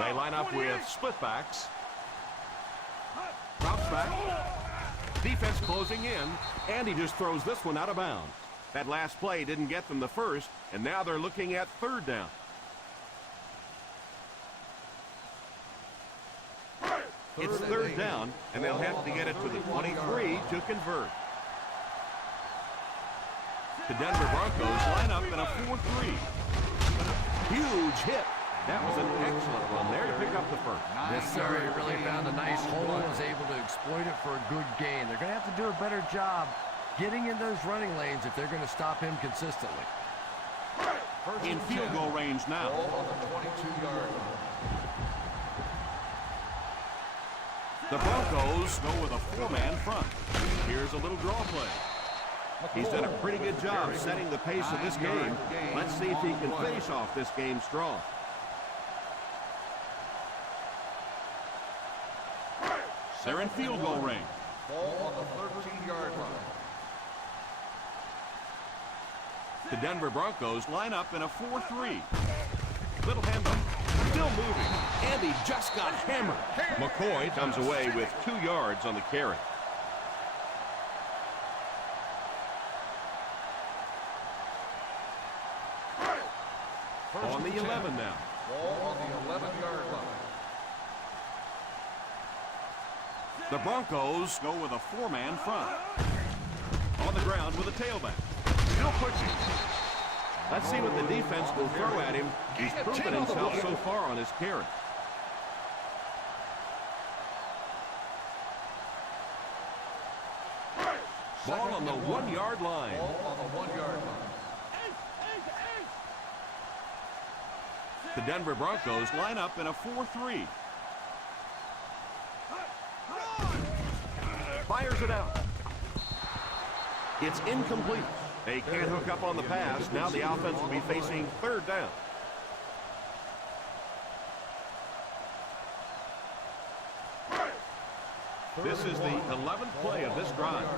They line up with split backs. Drops back. Defense closing in, and he just throws this one out of bounds. That last play didn't get them the first, and now they're looking at third down. It's third down, and they'll have to get it to the 23 to convert. The Denver Broncos line up in a 4-3. Huge hit. That was an excellent run there to pick up the first. Yes, sir. He really found a nice hole and was able to exploit it for a good gain. They're going to have to do a better job getting in those running lanes if they're going to stop him consistently. In field goal range now. Ball on the 22-yard line. The Broncos go with a 4-man front. Here's a little draw play. He's done a pretty good job setting the pace of this game. Let's see if he can finish off this game strong. They're in field goal range. Ball on the 13-yard line. The Denver Broncos line up in a 4-3. Little handoff. Still moving. And he just got hammered. McCoy comes away with 2 yards on the carry. On the 11 now. Ball on the 11-yard line. The Broncos go with a 4-man front. On the ground with a tailback. Still pushing. Let's see what the defense will throw at him. He's proven himself so far on his carry. Ball on the 1-yard line. Ball on the 1-yard line. The Denver Broncos line up in a 4-3. Fires it out. It's incomplete. They can't hook up on the pass. Now the offense will be facing third down. This is the 11th play of this drive.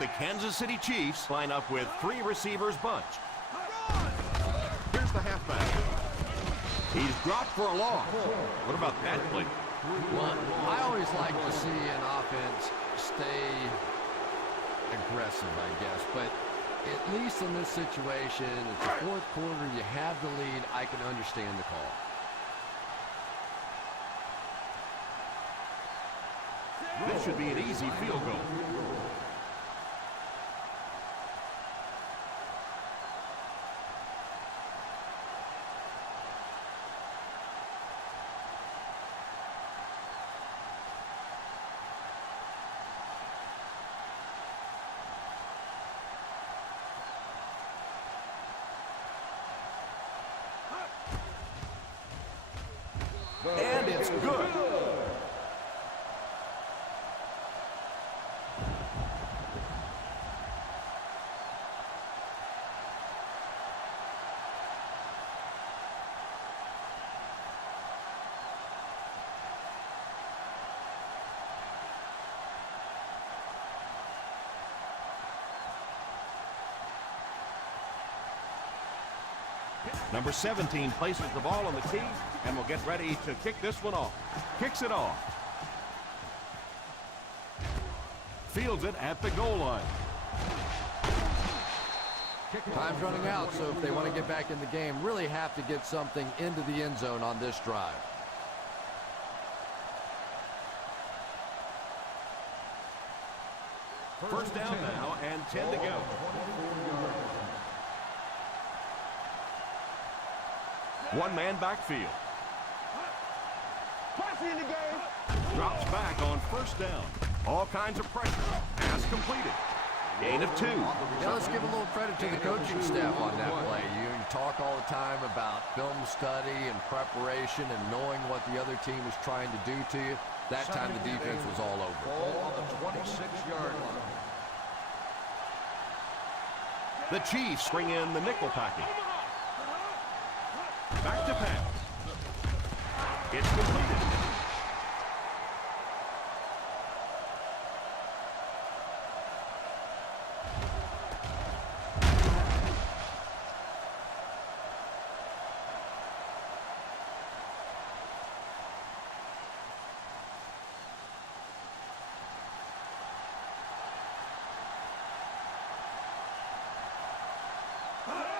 The Kansas City Chiefs line up with 3 receivers bunched. Here's the halfback. He's dropped for a loss. What about that play? Well, I always like to see an offense stay aggressive, I guess. But at least in this situation, it's the fourth quarter, you have the lead, I can understand the call. This should be an easy field goal. And it's good. Number 17 places the ball on the tee and will get ready to kick this one off. Kicks it off. Fields it at the goal line. Time's running out, so if they want to get back in the game, really have to get something into the end zone on this drive. First down now and 10 to go. One-man backfield. Passing in the game. Drops back on first down. All kinds of pressure. Pass completed. Gain of 2. Yeah, let's give a little credit to the coaching staff on that play. You talk all the time about film study and preparation and knowing what the other team is trying to do to you. That time the defense was all over. Ball on the 26-yard line. The Chiefs bring in the nickel package. Back to pass. It's completed.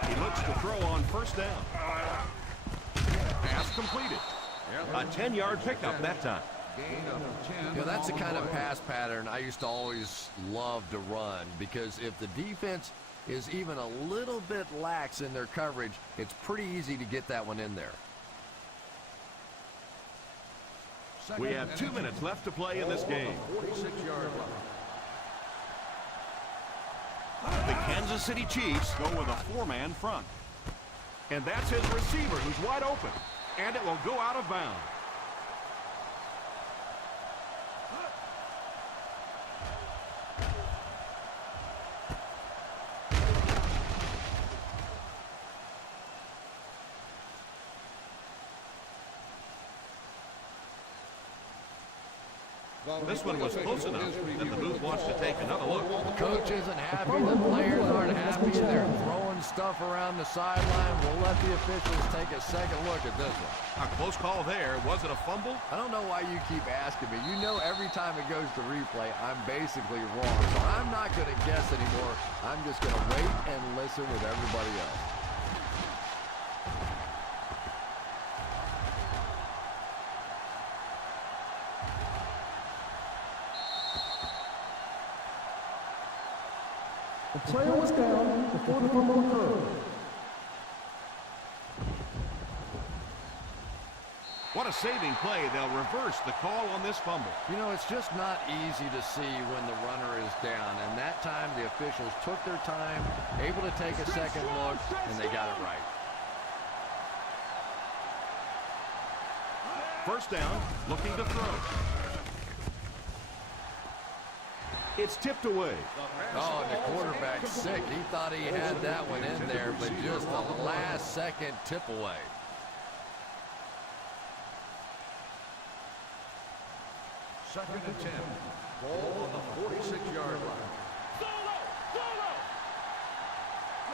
He looks to throw on first down. Pass completed. A 10-yard pickup that time. Gain of 10. You know, that's the kind of pass pattern I used to always love to run, because if the defense is even a little bit lax in their coverage, it's pretty easy to get that one in there. We have 2 minutes left to play in this game. 46-yard line. The Kansas City Chiefs go with a 4-man front. And that's his receiver who's wide open. And it will go out of bounds. This one was close enough that the booth wants to take another look. The coach isn't happy, the players aren't happy, they're throwing stuff around the sideline. We'll let the officials take a second look at this one. A close call there. Was it a fumble? I don't know why you keep asking me. You know every time it goes to replay, I'm basically wrong. So I'm not going to guess anymore. I'm just going to wait and listen with everybody else. The player was down before the fumble occurred. What a saving play. They'll reverse the call on this fumble. You know, it's just not easy to see when the runner is down. And that time, the officials took their time, able to take a second look, and they got it right. First down, looking to throw. It's tipped away. Oh, and the quarterback's sick. He thought he had that one in there, but just the last second tip away. Second and 10. Ball on the 46-yard line.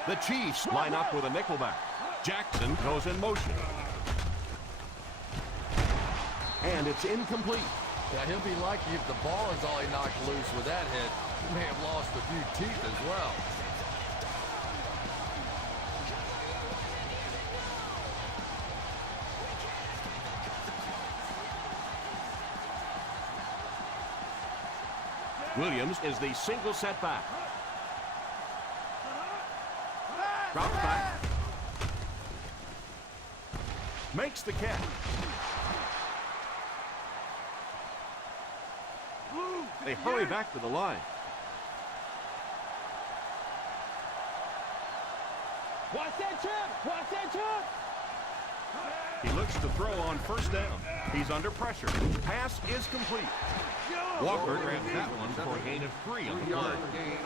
The Chiefs line up with a nickelback. Jackson goes in motion. And it's incomplete. Yeah, he'll be lucky if the ball is all he knocked loose with that hit. He may have lost a few teeth as well. Williams is the single setback. Drops back. Makes the catch. They hurry back to the line. Watch that chip! Watch that chip! He looks to throw on first down. He's under pressure. Pass is complete. Walker grabs that one for a gain of 3 on the play.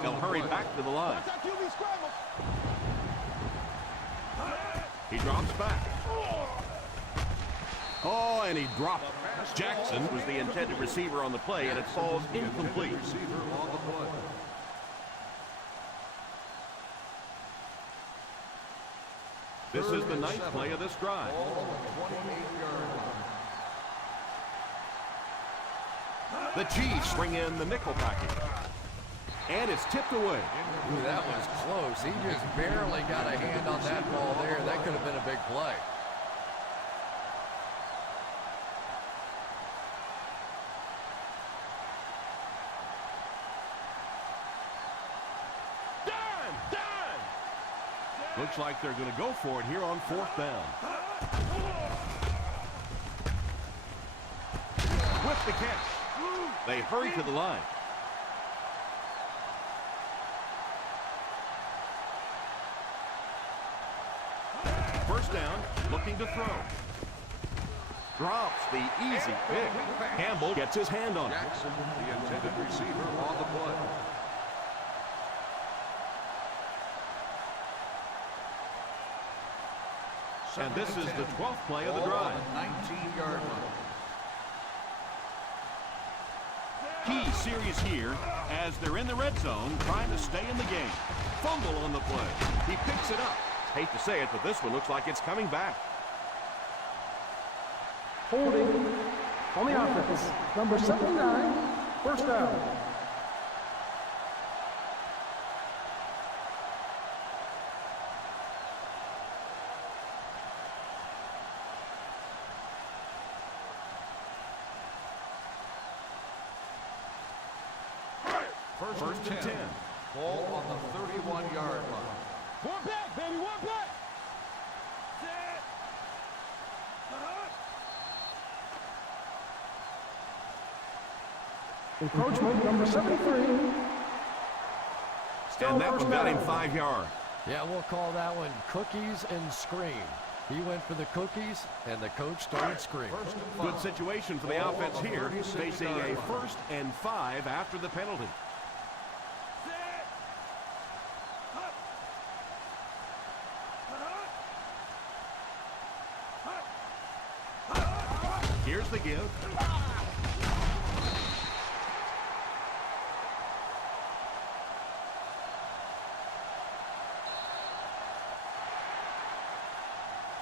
They'll hurry back to the line. Watch that QB scramble! He drops back. Oh, and he dropped. Jackson was the intended receiver on the play, and it falls incomplete. Receiver on the play. This is the 9th play of this drive. Ball on the 28-yard line. The Chiefs bring in the nickel package. And it's tipped away. Ooh, that was close. He just barely got a hand on that ball there. That could have been a big play. Looks like they're going to go for it here on 4th down. With the catch. They hurry to the line. First down, looking to throw. Drops the easy pick. Campbell gets his hand on it. Jackson, the intended receiver on the play. And this is the 12th play of the drive. 19-yard line. Key series here as they're in the red zone trying to stay in the game. Fumble on the play. He picks it up. Hate to say it, but this one looks like it's coming back. Holding on the offense. Number 79, first down. First and 10. Ball on the 31-yard line. One back, baby, one back! Encroachment, number 73. And that one got him 5 yards. Yeah, we'll call that one cookies and scream. He went for the cookies, and the coach started screaming. Good situation for the offense here, facing a 1st and 5 after the penalty. Here's the give.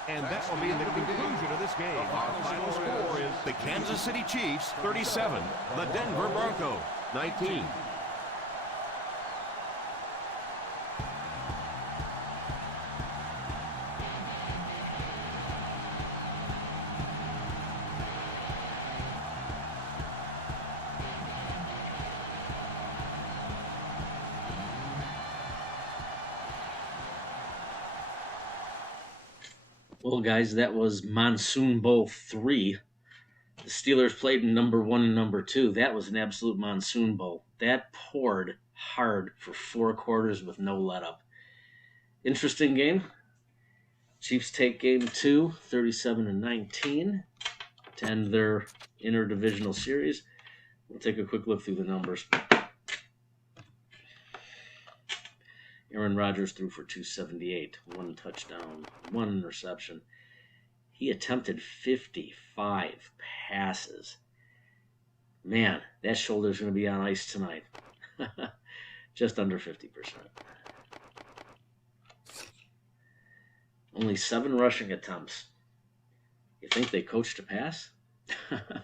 And that will be the conclusion of this game. Our final score is the Kansas City Chiefs 37, the Denver Broncos 19. Well, guys, that was Monsoon Bowl 3. The Steelers played in number 1 and number 2. That was an absolute Monsoon Bowl. That poured hard for 4 quarters with no let-up. Interesting game. Chiefs take game 2, 37-19, to end their interdivisional series. We'll take a quick look through the numbers. Aaron Rodgers threw for 278, 1 touchdown, 1 interception. He attempted 55 passes. Man, that shoulder's going to be on ice tonight. Just under 50%. Only 7 rushing attempts. You think they coached a pass? A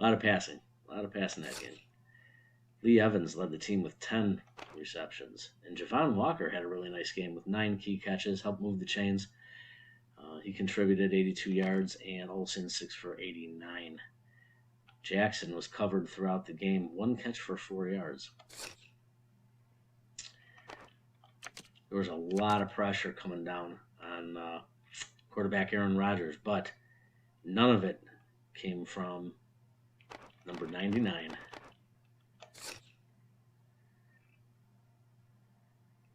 lot of passing that game. Lee Evans led the team with 10 receptions. And Javon Walker had a really nice game with 9 key catches, helped move the chains. He contributed 82 yards, and Olsen 6 for 89. Jackson was covered throughout the game. 1 catch for 4 yards. There was a lot of pressure coming down on quarterback Aaron Rodgers, but none of it came from number 99.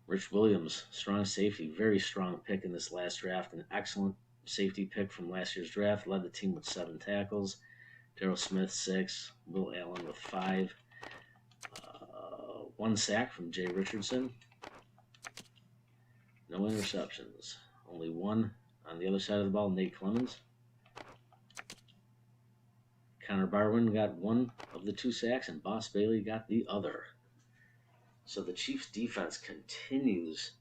Rich Williams, strong safety, very strong pick in this last draft. An excellent safety pick from last year's draft. Led the team with 7 tackles. Darryl Smith, 6. Will Allen with 5. 1 sack from Jay Richardson. No interceptions. Only 1 on the other side of the ball, Nate Clemens. Connor Barwin got 1 of the 2 sacks, and Boss Bailey got the other. So the Chiefs' defense continues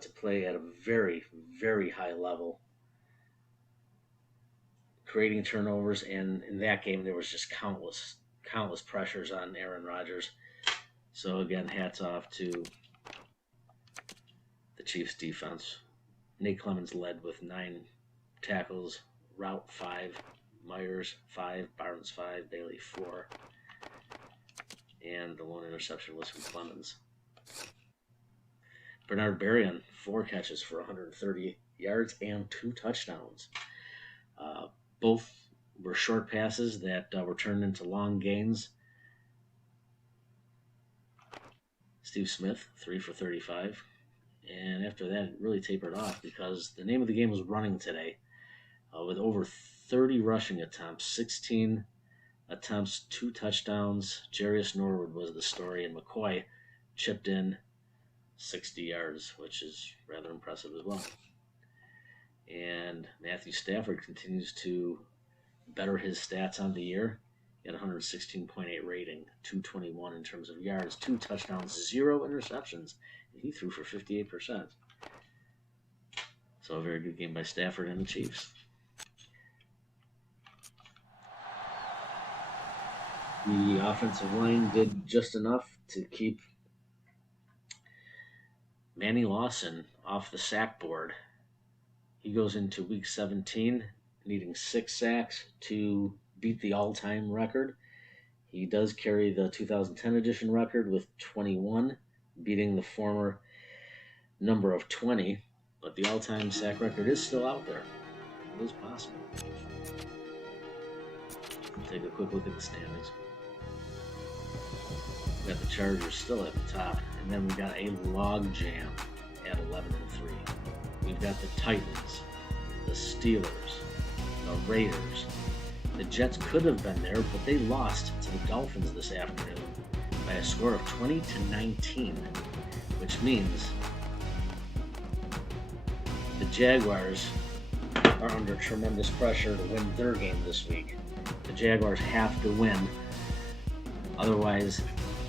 to play at a very, very high level, creating turnovers, and in that game there was just countless pressures on Aaron Rodgers. So again, hats off to the Chiefs' defense. Nate Clemens led with 9 tackles, Route 5, Myers 5, Barnes 5, Bailey 4. And the lone interception was from Clemens. Bernard Berrien, 4 catches for 130 yards and 2 touchdowns. Both were short passes that were turned into long gains. Steve Smith, 3 for 35. And after that, it really tapered off because the name of the game was running today. With over 30 rushing attempts, 16 attempts, 2 touchdowns. Jarius Norwood was the story, and McCoy chipped in 60 yards, which is rather impressive as well. And Matthew Stafford continues to better his stats on the year. He had 116.8 rating, 221 in terms of yards, 2 touchdowns, 0 interceptions, and he threw for 58%. So a very good game by Stafford and the Chiefs. The offensive line did just enough to keep Manny Lawson off the sack board. He goes into week 17 needing 6 sacks to beat the all-time record. He does carry the 2010 edition record with 21, beating the former number of 20, but the all-time sack record is still out there. It is possible. Take a quick look at the standings. We got the Chargers still at the top, and then we got a log jam at 11-3. We've got the Titans, the Steelers, the Raiders. The Jets could have been there, but they lost to the Dolphins this afternoon by a score of 20-19, which means the Jaguars are under tremendous pressure to win their game this week. The Jaguars have to win, otherwise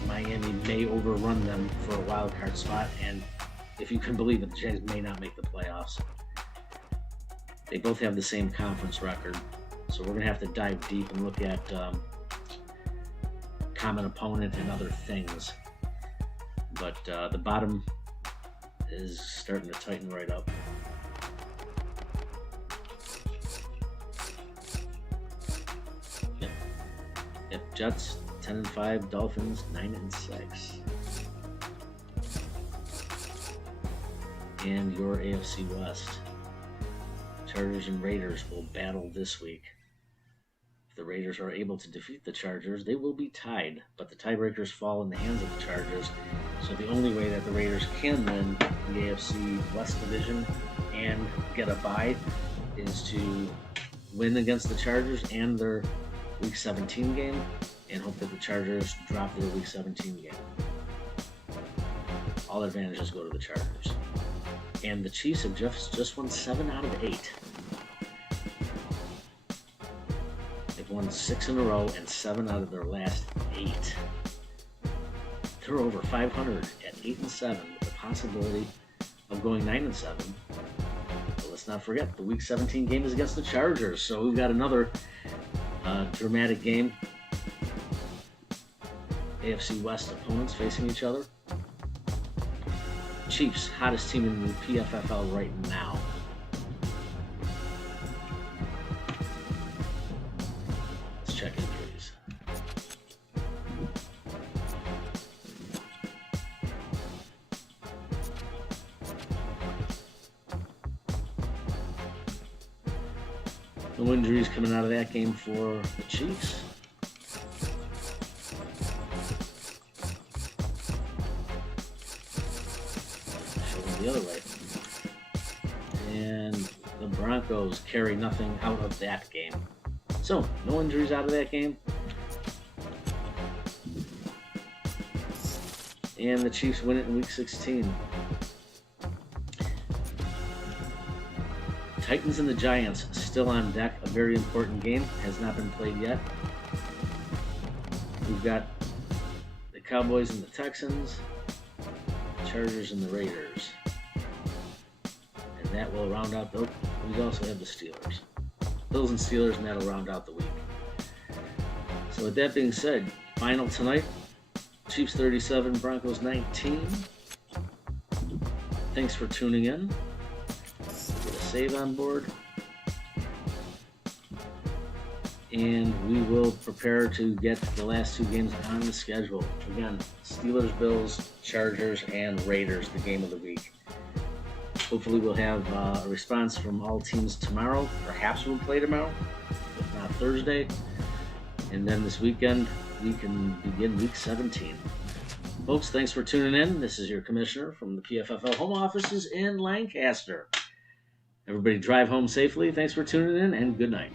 Miami may overrun them for a wild card spot, and if you can believe it, the Jags may not make the playoffs. They both have the same conference record, so we're going to have to dive deep and look at common opponent and other things. But the bottom is starting to tighten right up. Yep, Jets 10-5, Dolphins 9-6. And your AFC West. Chargers and Raiders will battle this week. If the Raiders are able to defeat the Chargers, they will be tied, but the tiebreakers fall in the hands of the Chargers. So the only way that the Raiders can win the AFC West division and get a bye is to win against the Chargers and their Week 17 game, and hope that the Chargers drop their Week 17 game. All advantages go to the Chargers. And the Chiefs have just won 7 out of 8. They've won 6 in a row and 7 out of their last 8. They're over 500 at 8-7 with the possibility of going 9-7. But let's not forget, the Week 17 game is against the Chargers, so we've got another dramatic game. AFC West opponents facing each other. Chiefs, hottest team in the PFFL right now. Let's check in here. No injuries coming out of that game for the Chiefs. Showing the other way. And the Broncos carry nothing out of that game. So, no injuries out of that game. And the Chiefs win it in Week 16. Titans and the Giants still on deck. A very important game. Has not been played yet. We've got the Cowboys and the Texans. Chargers and the Raiders. And that will round out the... We also have the Steelers. Bills and Steelers, and that'll round out the week. So with that being said, final tonight. Chiefs 37, Broncos 19. Thanks for tuning in. Get a save on board. And we will prepare to get the last two games on the schedule. Again, Steelers, Bills, Chargers, and Raiders, the game of the week. Hopefully we'll have a response from all teams tomorrow. Perhaps we'll play tomorrow, if not Thursday. And then this weekend, we can begin Week 17. Folks, thanks for tuning in. This is your commissioner from the PFFL home offices in Lancaster. Everybody drive home safely. Thanks for tuning in, and good night.